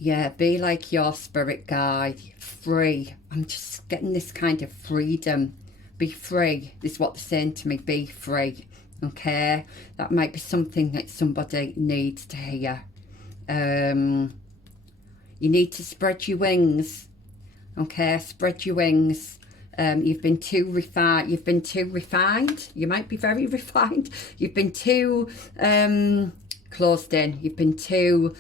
Yeah, be like your spirit guide. Free. I'm just getting this kind of freedom. Be free is what they're saying to me. Be free. Okay, that might be something that somebody needs to hear. You need to spread your wings. Okay, spread your wings. You've been too refined. You've been too refined. You might be very refined. You've been too closed in. You've been too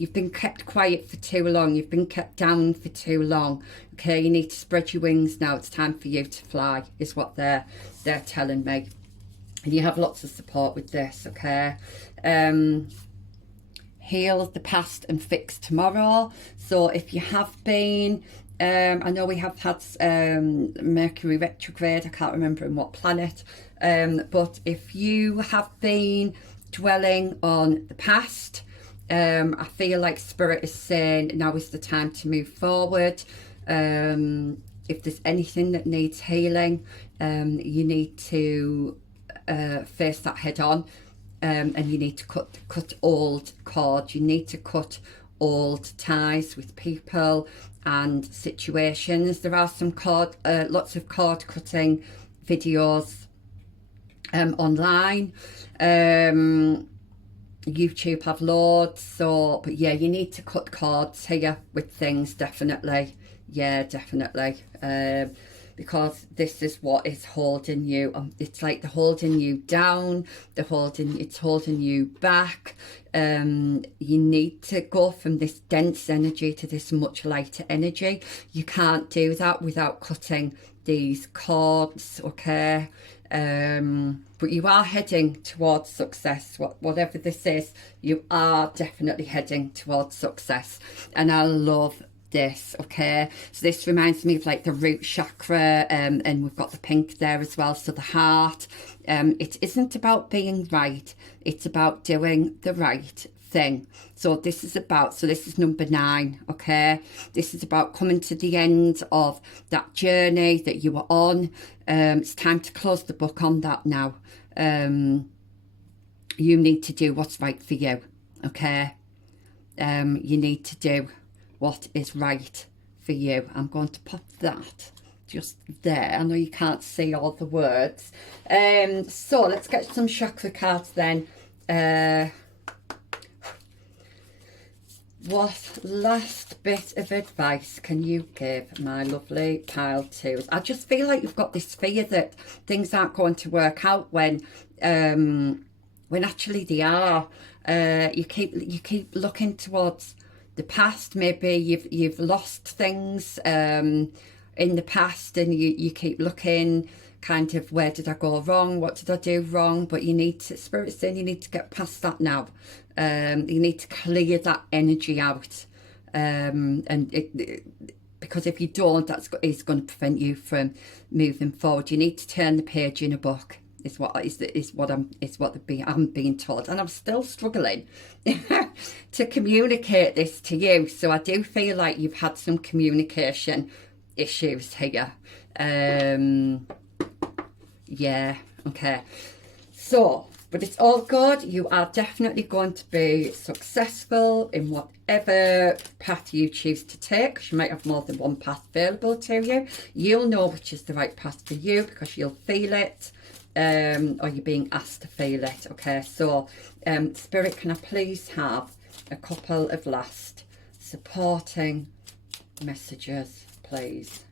you've been kept quiet for too long. You've been kept down for too long. Okay, you need to spread your wings now. It's time for you to fly, is what they're telling me. And you have lots of support with this, okay? Heal the past and fix tomorrow. So if you have been, I know we have had Mercury retrograde, I can't remember in what planet, but if you have been dwelling on the past, I feel like Spirit is saying now is the time to move forward. If there's anything that needs healing, you need to face that head on, and you need to cut old cords. You need to cut old ties with people and situations. There are some lots of cord cutting videos online. YouTube have loads, so but yeah, you need to cut cords here with things, definitely. Yeah, definitely. Because this is what is holding you. It's like they're holding you down. It's holding you back. You need to go from this dense energy to this much lighter energy. You can't do that without cutting these cords, okay? But you are heading towards success. Whatever this is, you are definitely heading towards success. And I love this, okay? So this reminds me of like the root chakra, and we've got the pink there as well, so the heart. It isn't about being right, it's about doing the right thing. So this is number 9, okay? This is about coming to the end of that journey that you were on. It's time to close the book on that now. You need to do what's right for you, okay? You need to do what is right for you. I'm going to pop that just there. I know you can't see all the words. So let's get some chakra cards then. What last bit of advice can you give my lovely pile twos? I just feel like you've got this fear that things aren't going to work out when actually they are. You keep looking towards the past. Maybe you've lost things in the past, and you keep looking kind of, where did I go wrong? What did I do wrong? But you need to, Spirit's saying you need to get past that now. You need to clear that energy out, because if you don't, it's going to prevent you from moving forward. You need to turn the page in a book. I'm being told, and I'm still struggling to communicate this to you. So I do feel like you've had some communication issues here. Yeah, okay. So, but it's all good. You are definitely going to be successful in whatever path you choose to take, because you might have more than one path available to you. You'll know which is the right path for you because you'll feel it, or you're being asked to feel it, okay? So, Spirit, can I please have a couple of last supporting messages, please,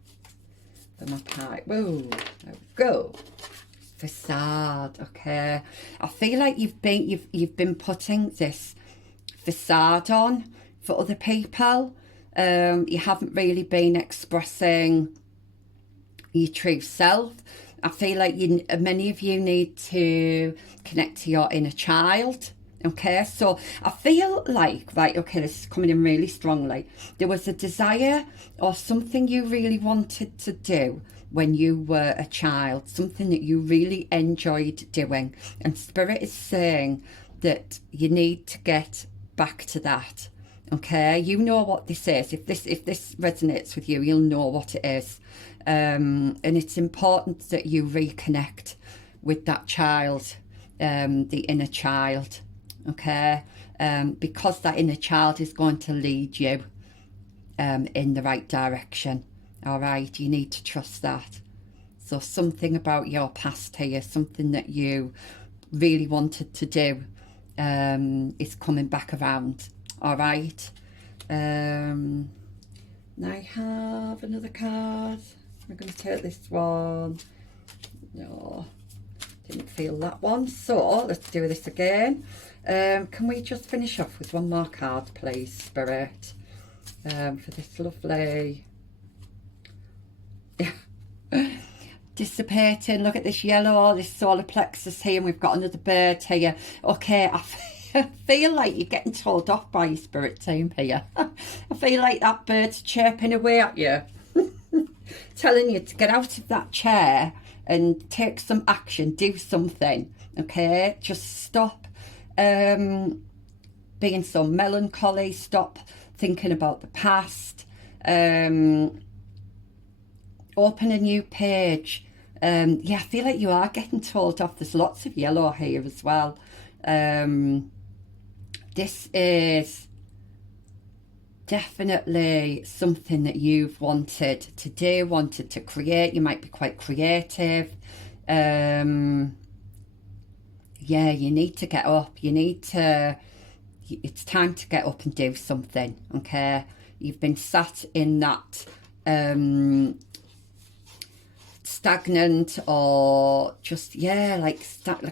for my pipe? Whoa, there we go. Facade, okay. I feel like you've been putting this facade on for other people. You haven't really been expressing your true self. I feel like many of you need to connect to your inner child, Okay, so I feel like, right, okay, this is coming in really strongly. There was a desire or something you really wanted to do when you were a child, something that you really enjoyed doing. And Spirit is saying that you need to get back to that. Okay, you know what this is. If this resonates with you, you'll know what it is. And it's important that you reconnect with that child, the inner child. Okay, because that inner child is going to lead you in the right direction. All right, you need to trust that. So something about your past here, something that you really wanted to do, is coming back around. All right. And I have another card. I'm going to take this one. No, didn't feel that one. So let's do this again. Can we just finish off with one more card, please, Spirit, for this lovely dissipating. Look at this yellow, this solar plexus here, and we've got another bird here. Okay, I feel like you're getting told off by your spirit team here. I feel like that bird's chirping away at you, telling you to get out of that chair and take some action, do something. Okay, just stop being so melancholy, stop thinking about the past, open a new page. Yeah, I feel like you are getting told off. There's lots of yellow here as well. This is definitely something that you've wanted to do, wanted to create. You might be quite creative. Yeah, you need to get up. It's time to get up and do something, okay? You've been sat in that stagnant or just, yeah, like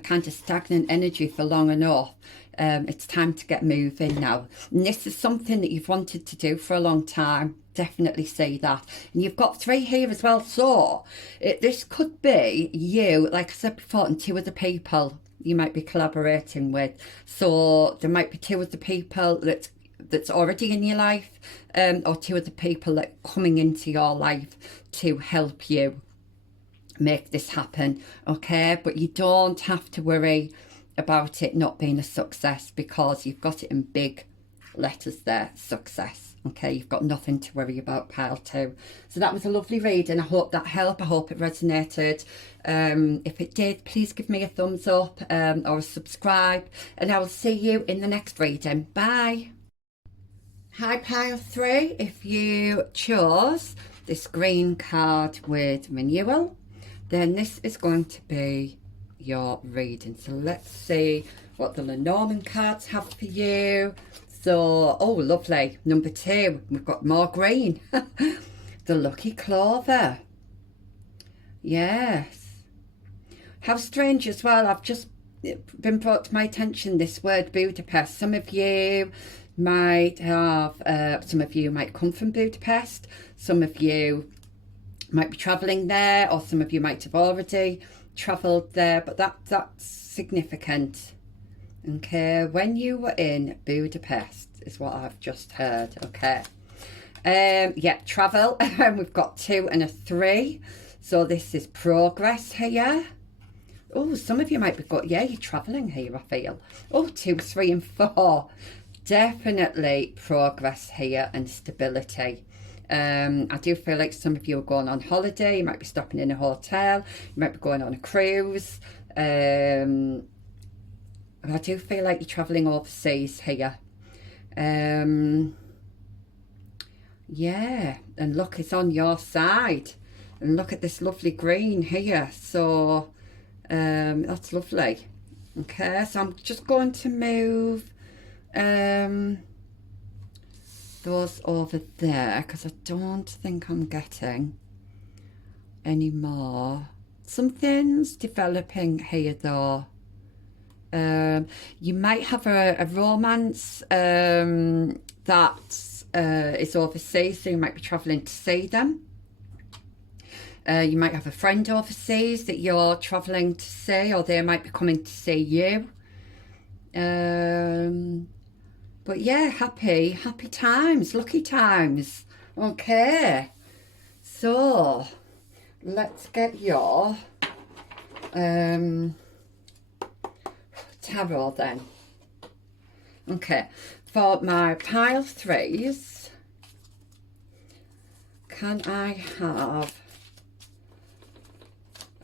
kind of stagnant energy for long enough. It's time to get moving now. And this is something that you've wanted to do for a long time. Definitely see that. And you've got 3 here as well. So this could be you, like I said before, and 2 other people you might be collaborating with. So there might be 2 other people that's already in your life, or 2 other people that are coming into your life to help you make this happen. Okay, but you don't have to worry about it not being a success, because you've got it in big letters there, success. Okay, you've got nothing to worry about, pile 2. So that was a lovely read, and I hope that helped. I hope it resonated. If it did, please give me a thumbs up or a subscribe, and I will see you in the next reading. Bye. Hi, pile 3. If you chose this green card with renewal, then this is going to be your reading. So let's see what the Lenormand cards have for you. So, oh, lovely. Number 2, we've got more green. The lucky clover. Yes. How strange as well. I've just been brought to my attention this word Budapest. Some of you might have, some of you might come from Budapest. Some of you might be travelling there, or some of you might have already travelled there, but that's significant. Okay, when you were in Budapest is what I've just heard. Okay, yeah, travel. We've got 2 and a 3, so this is progress here. Oh, some of you might be yeah, you're travelling here, I feel. Oh, 2, 3 and 4, definitely progress here and stability. I do feel like some of you are going on holiday. You might be stopping in a hotel, you might be going on a cruise. I do feel like you're travelling overseas here. Yeah, and look, it's on your side. And look at this lovely green here. So that's lovely. Okay, so I'm just going to move those over there, because I don't think I'm getting any more. Something's developing here though. You might have a romance that is overseas, so you might be travelling to see them. You might have a friend overseas that you're travelling to see, or they might be coming to see you. But yeah, happy times, lucky times. Okay, so let's get your tarot then. Okay, for my pile threes, can I have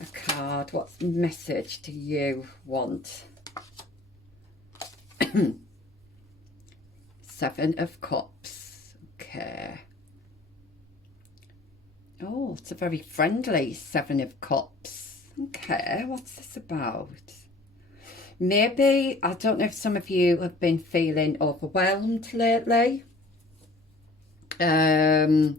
a card? What message do you want? Seven of Cups. Okay. Oh, it's a very friendly Seven of Cups. Okay, what's this about? Maybe, I don't know if some of you have been feeling overwhelmed lately. You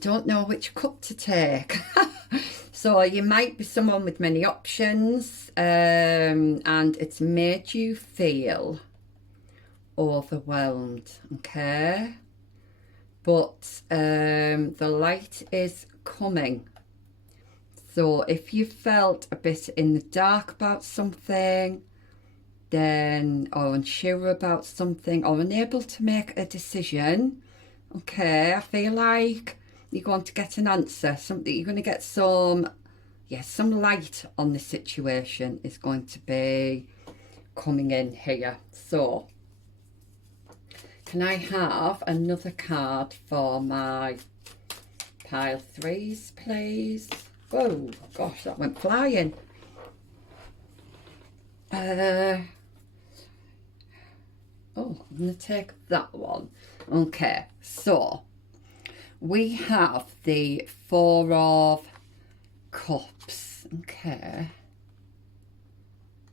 don't know which cup to take. So you might be someone with many options, and it's made you feel overwhelmed, okay? But the light is coming. So if you felt a bit in the dark about something, then, or unsure about something, or unable to make a decision, okay, I feel like you're going to get an answer, something, you're going to get some, yeah, some light on the situation is going to be coming in here. So, can I have another card for my pile threes, please? Oh, gosh, that went flying. Oh, I'm going to take that one. Okay, so we have the Four of Cups. Okay.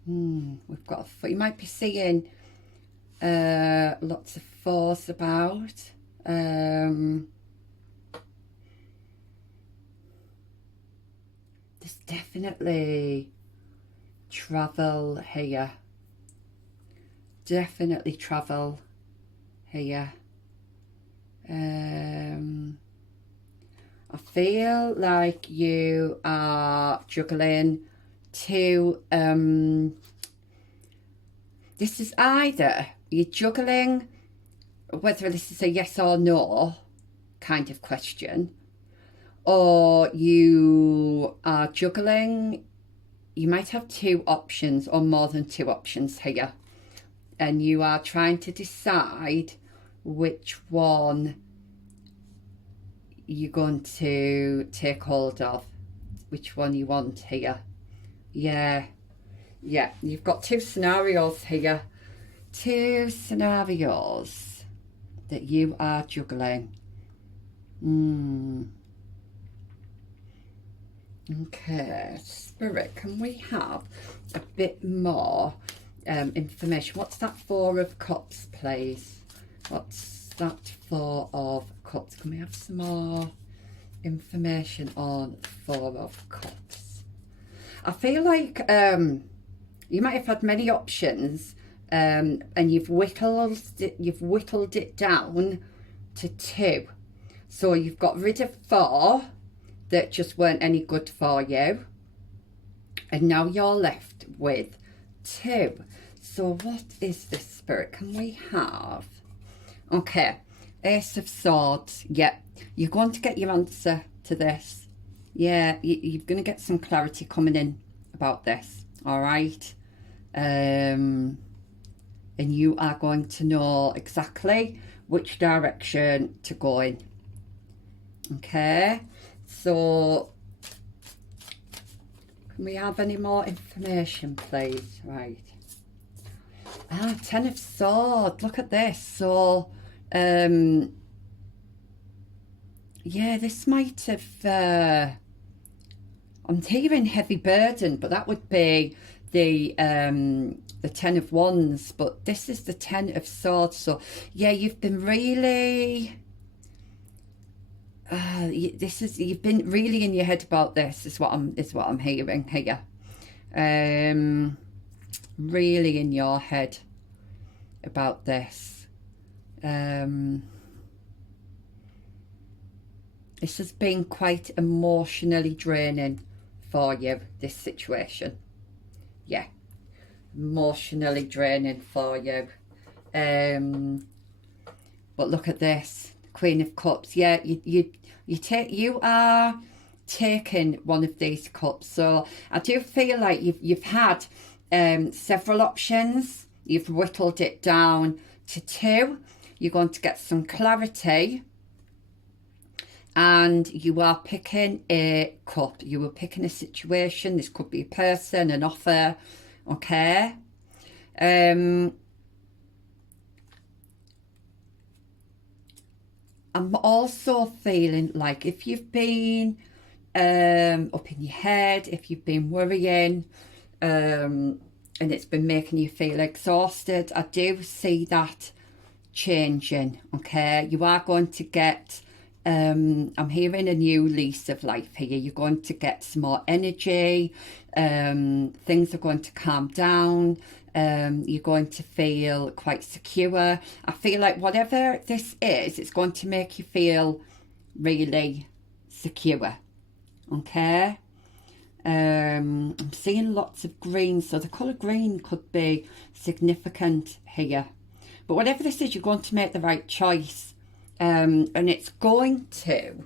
We've got, you might be seeing lots of fours about. There's definitely travel here. Definitely travel here. I feel like you are juggling two, this is either you're juggling whether this is a yes or no kind of question, or you are juggling, you might have two options or more than two options here, and you are trying to decide which one you're going to take hold of, which one you want here. Yeah, you've got two scenarios here, two scenarios that you are juggling. Okay, Spirit, can we have a bit more information? What's that Four of Cups, please? What's that Four of Cups? Can we have some more information on Four of Cups? I feel like you might have had many options, and you've whittled it down to two. So you've got rid of four that just weren't any good for you, and now you're left with two. So what is this, Spirit? Can we have, okay, Ace of Swords. Yeah, you're going to get your answer to this. Yeah, you're going to get some clarity coming in about this, all right? And you are going to know exactly which direction to go in. Okay, so can we have any more information, please? Right. Ten of Swords. Look at this. So, yeah, this might have. I'm hearing heavy burden, but that would be the Ten of Wands. But this is the Ten of Swords. So, yeah, you've been really. You've been really in your head about this. Is what I'm hearing here. Really in your head about this. This has been quite emotionally draining for you, this situation. yeah, emotionally draining for you. But look at this, Queen of Cups. Yeah, you are taking one of these cups. So I do feel like you've had several options. You've whittled it down to 2. You're going to get some clarity, and you are picking a cup. You are picking a situation. This could be a person, an offer. Okay. I'm also feeling like if you've been up in your head, if you've been worrying, and it's been making you feel exhausted, I do see that changing. Okay, you are going to get I'm hearing a new lease of life here. You're going to get some more energy. Things are going to calm down. You're going to feel quite secure. I feel like whatever this is, it's going to make you feel really secure. Okay. I'm seeing lots of green, so the colour green could be significant here. But whatever this is, you're going to make the right choice. And it's going to,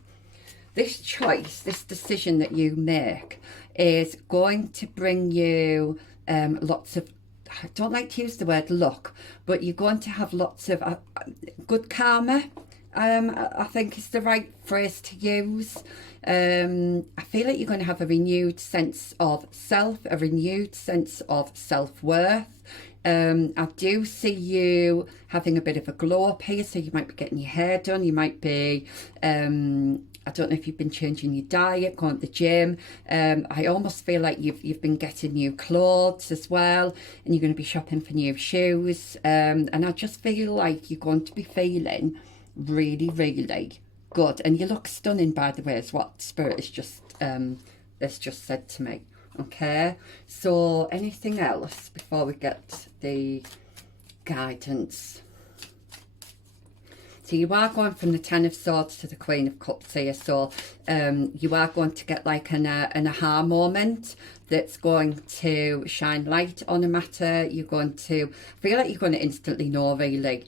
this choice, this decision that you make is going to bring you lots of, I don't like to use the word luck, but you're going to have lots of good karma. I think is the right phrase to use. I feel like you're going to have a renewed sense of self, a renewed sense of self-worth. I do see you having a bit of a glow up here, so you might be getting your hair done. You might be, I don't know if you've been changing your diet, going to the gym. I almost feel like you've been getting new clothes as well, and you're going to be shopping for new shoes. And I just feel like you're going to be feeling really, really good. And you look stunning, by the way, is what Spirit has just said to me. Okay, so anything else before we get the guidance? So you are going from the Ten of Swords to the Queen of Cups here. So you are going to get like an aha moment that's going to shine light on a matter. You're going to feel like you're going to instantly know really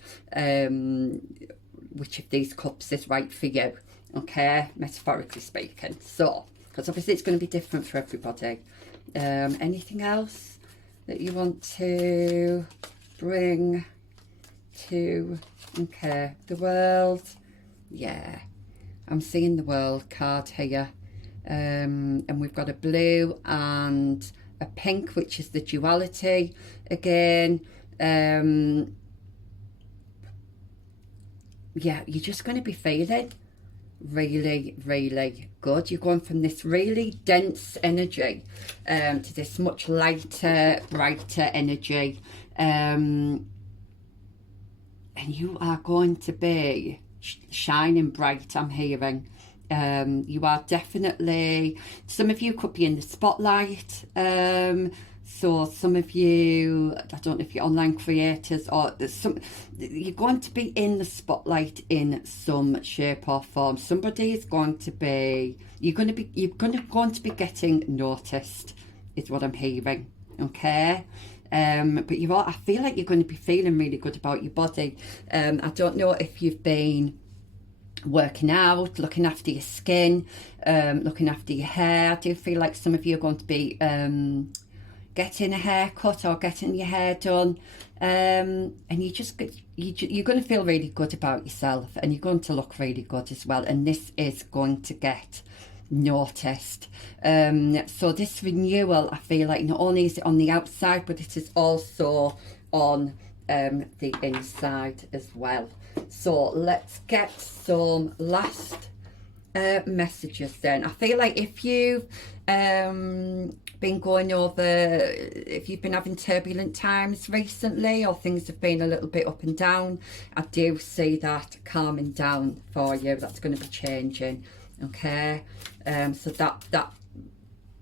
which of these cups is right for you. Okay, metaphorically speaking. So, because obviously it's going to be different for everybody. Anything else that you want to bring to, okay, the World? Yeah, I'm seeing the World card here. And we've got a blue and a pink, which is the duality again. Yeah, you're just going to be feeling really, really good. You're going from this really dense energy to this much lighter, brighter energy. And you are going to be shining bright, I'm hearing. You are definitely, some of you could be in the spotlight. So some of you, I don't know if you're online creators or there's some, you're going to be in the spotlight in some shape or form. Somebody is going to be, you're going to be getting noticed, is what I'm hearing. Okay. But I feel like you're going to be feeling really good about your body. I don't know if you've been working out, looking after your skin, looking after your hair. I do feel like some of you are going to be getting a haircut or getting your hair done, and you're going to feel really good about yourself, and you're going to look really good as well, and this is going to get noticed. So this renewal, I feel like not only is it on the outside, but it is also on the inside as well. So let's get some last messages then. I feel like if you've been going over, if you've been having turbulent times recently, or things have been a little bit up and down, I do see that calming down for you. That's going to be changing. Okay, so that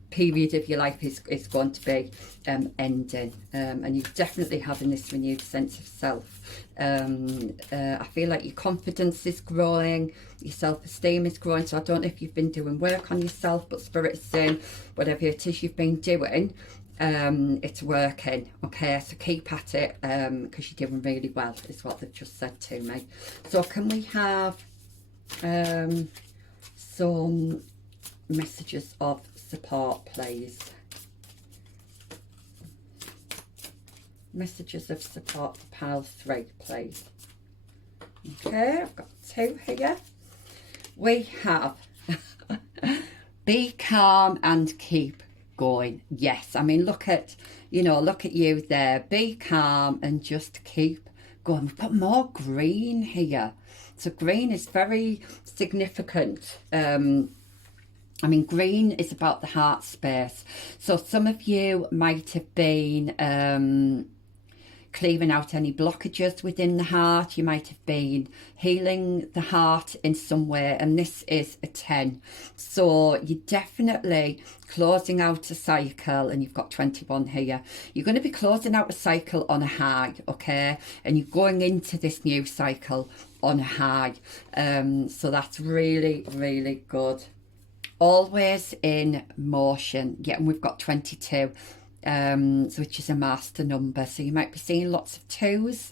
period of your life is going to be ending, and you're definitely having this renewed sense of self. I feel like your confidence is growing, your self-esteem is growing. So I don't know if you've been doing work on yourself, but Spirit is saying whatever it is you've been doing, it's working. Okay, so keep at it, because you're doing really well, is what they've just said to me. So can we have some messages of support, please? Messages of support for pile 3, please. Okay, I've got 2 here. We have be calm and keep going. Yes, I mean, look at, look at you there. Be calm and just keep going. We've got more green here. So green is very significant. I mean, green is about the heart space. So some of you might have been clearing out any blockages within the heart. You might have been healing the heart in some way, and this is a 10. So you're definitely closing out a cycle, and you've got 21 here. You're going to be closing out a cycle on a high, okay? And you're going into this new cycle on a high. So that's really, really good. Always in motion. Yeah, and we've got 22. Which is a master number, so you might be seeing lots of 2s.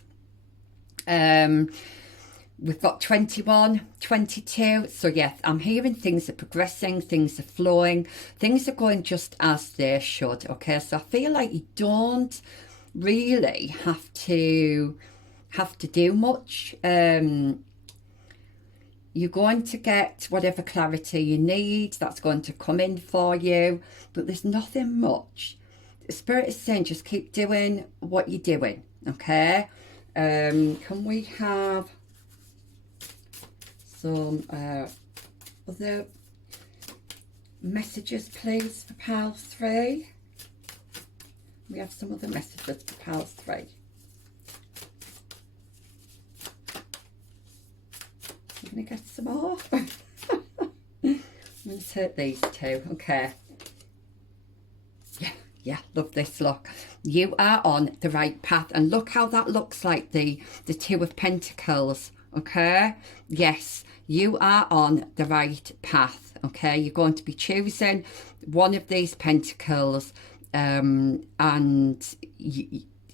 We've got 21, 22. So yes, I'm hearing things are progressing, things are flowing, things are going just as they should. Okay, so I feel like you don't really have to do much. You're going to get whatever clarity you need. That's going to come in for you, but there's nothing much. Spirit is saying just keep doing what you're doing, okay? Can we have some other messages, please, for pile 3? We have some other messages for pile 3. I'm going to get some more. I'm going to take these 2, okay? Yeah, love this. Look, you are on the right path, and look how that looks like the 2 of Pentacles. Okay, yes, you are on the right path. Okay, you're going to be choosing one of these pentacles, and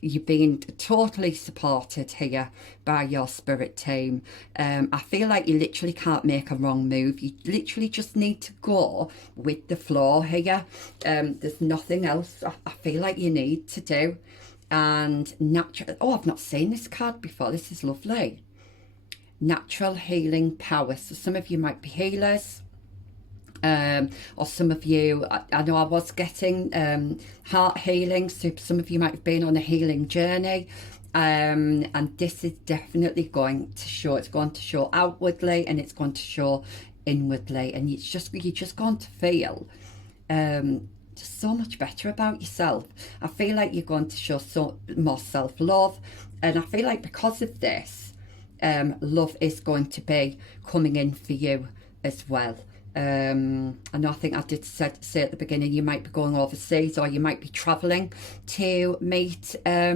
you're being totally supported here by your spirit team. I feel like you literally can't make a wrong move. You literally just need to go with the flow here. There's nothing else I feel like you need to do. And natural, oh, I've not seen this card before. This is lovely. Natural healing power. So some of you might be healers. Or some of you, I know I was getting heart healing, so some of you might have been on a healing journey, and this is definitely going to show. It's going to show outwardly, and it's going to show inwardly, and you're just going to feel just so much better about yourself. I feel like you're going to show so more self-love, and I feel like because of this, love is going to be coming in for you as well. And I think I did say at the beginning, you might be going overseas, or you might be travelling to meet a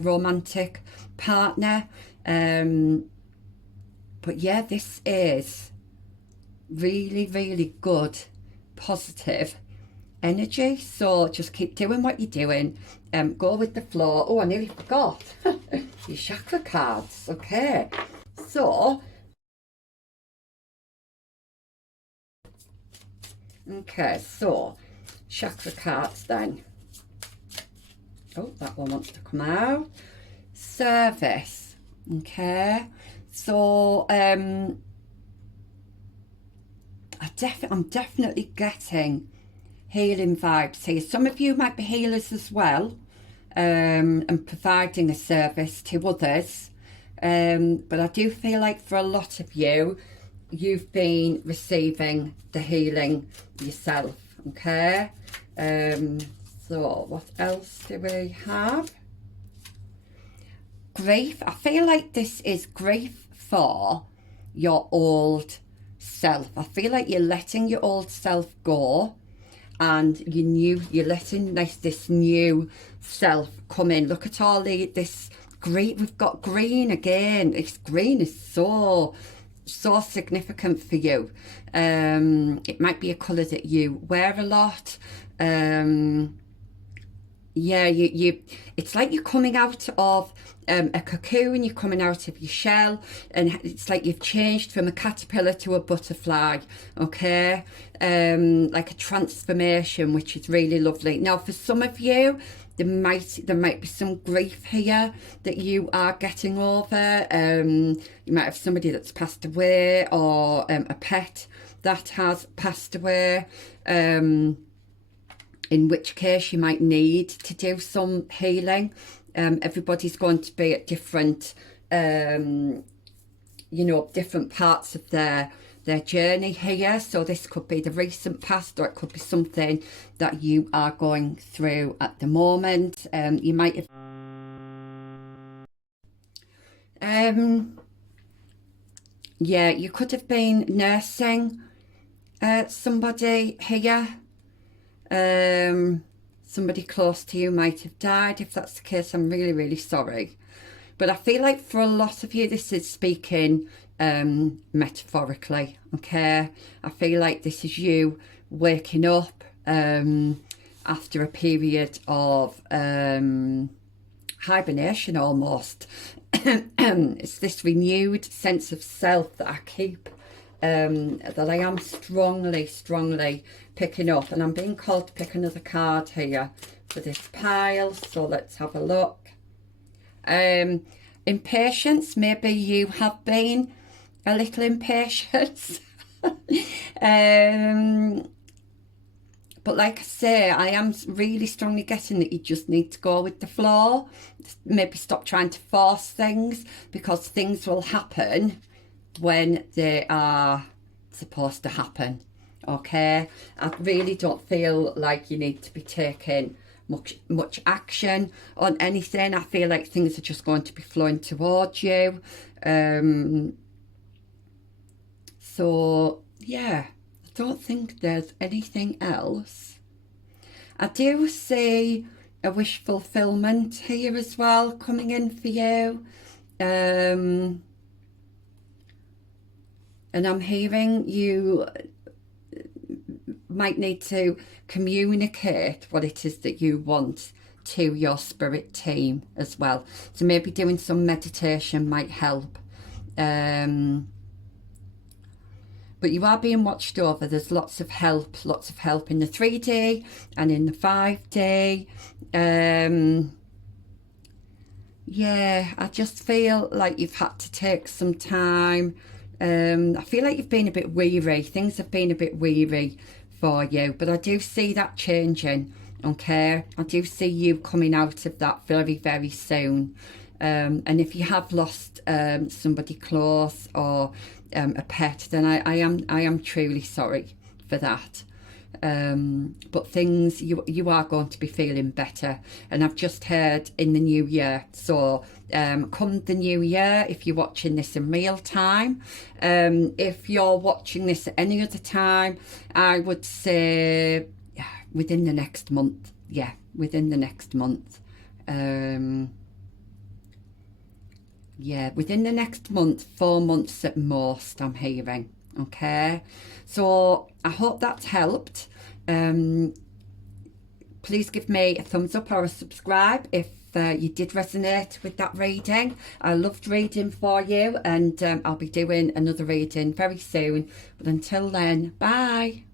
romantic partner. But yeah, this is really, really good, positive energy. So just keep doing what you're doing. Go with the flow. Oh, I nearly forgot your chakra cards. Okay, so chakra cards then. Oh, that one wants to come out. Service. Okay, so I'm definitely getting healing vibes here. Some of you might be healers as well, and providing a service to others. But I do feel like for a lot of you, you've been receiving the healing yourself. Okay, so what else do we have? Grief. I feel like this is grief for your old self. I feel like you're letting your old self go, and you're letting this new self come in. Look at all this green. We've got green again. This green is so significant for you. It might be a colour that you wear a lot. yeah, it's like you're coming out of a cocoon, you're coming out of your shell, and it's like you've changed from a caterpillar to a butterfly, okay? Like a transformation, which is really lovely. Now, for some of you, there might be some grief here that you are getting over. You might have somebody that's passed away, or a pet that has passed away. In which case you might need to do some healing. Everybody's going to be at different, different parts of their journey here. So this could be the recent past, or it could be something that you are going through at the moment. You might have, yeah, you could have been nursing somebody here. Somebody close to you might have died. If that's the case, I'm really, really sorry. But I feel like for a lot of you, this is speaking metaphorically, okay? I feel like this is you waking up after a period of hibernation almost. It's this renewed sense of self that I keep, that I am strongly picking up, and I'm being called to pick another card here for this pile. So let's have a look. Impatience. Maybe you have been a little impatient. But like I say, I am really strongly getting that you just need to go with the flow. Maybe stop trying to force things, because things will happen when they are supposed to happen. Okay, I really don't feel like you need to be taking much action on anything. I feel like things are just going to be flowing towards you. So yeah, I don't think there's anything else. I do see a wish fulfillment here as well coming in for you. And I'm hearing you might need to communicate what it is that you want to your spirit team as well. So maybe doing some meditation might help. But you are being watched over. There's lots of help in the 3D and in the 5D. Yeah, I just feel like you've had to take some time. I feel like you've been a bit weary. Things have been a bit weary for you, but I do see that changing, okay? I do see you coming out of that very, very soon. And if you have lost somebody close, or a pet, then I am truly sorry for that. But things, you are going to be feeling better, and I've just heard in the new year. So come the new year, if you're watching this in real time, if you're watching this at any other time, I would say within the next month. Yeah, within the next month. Yeah, within the next month, 4 months at most, I'm hearing. Okay, so I hope that's helped. Please give me a thumbs up or a subscribe if you did resonate with that reading. I loved reading for you, and I'll be doing another reading very soon. But until then, bye.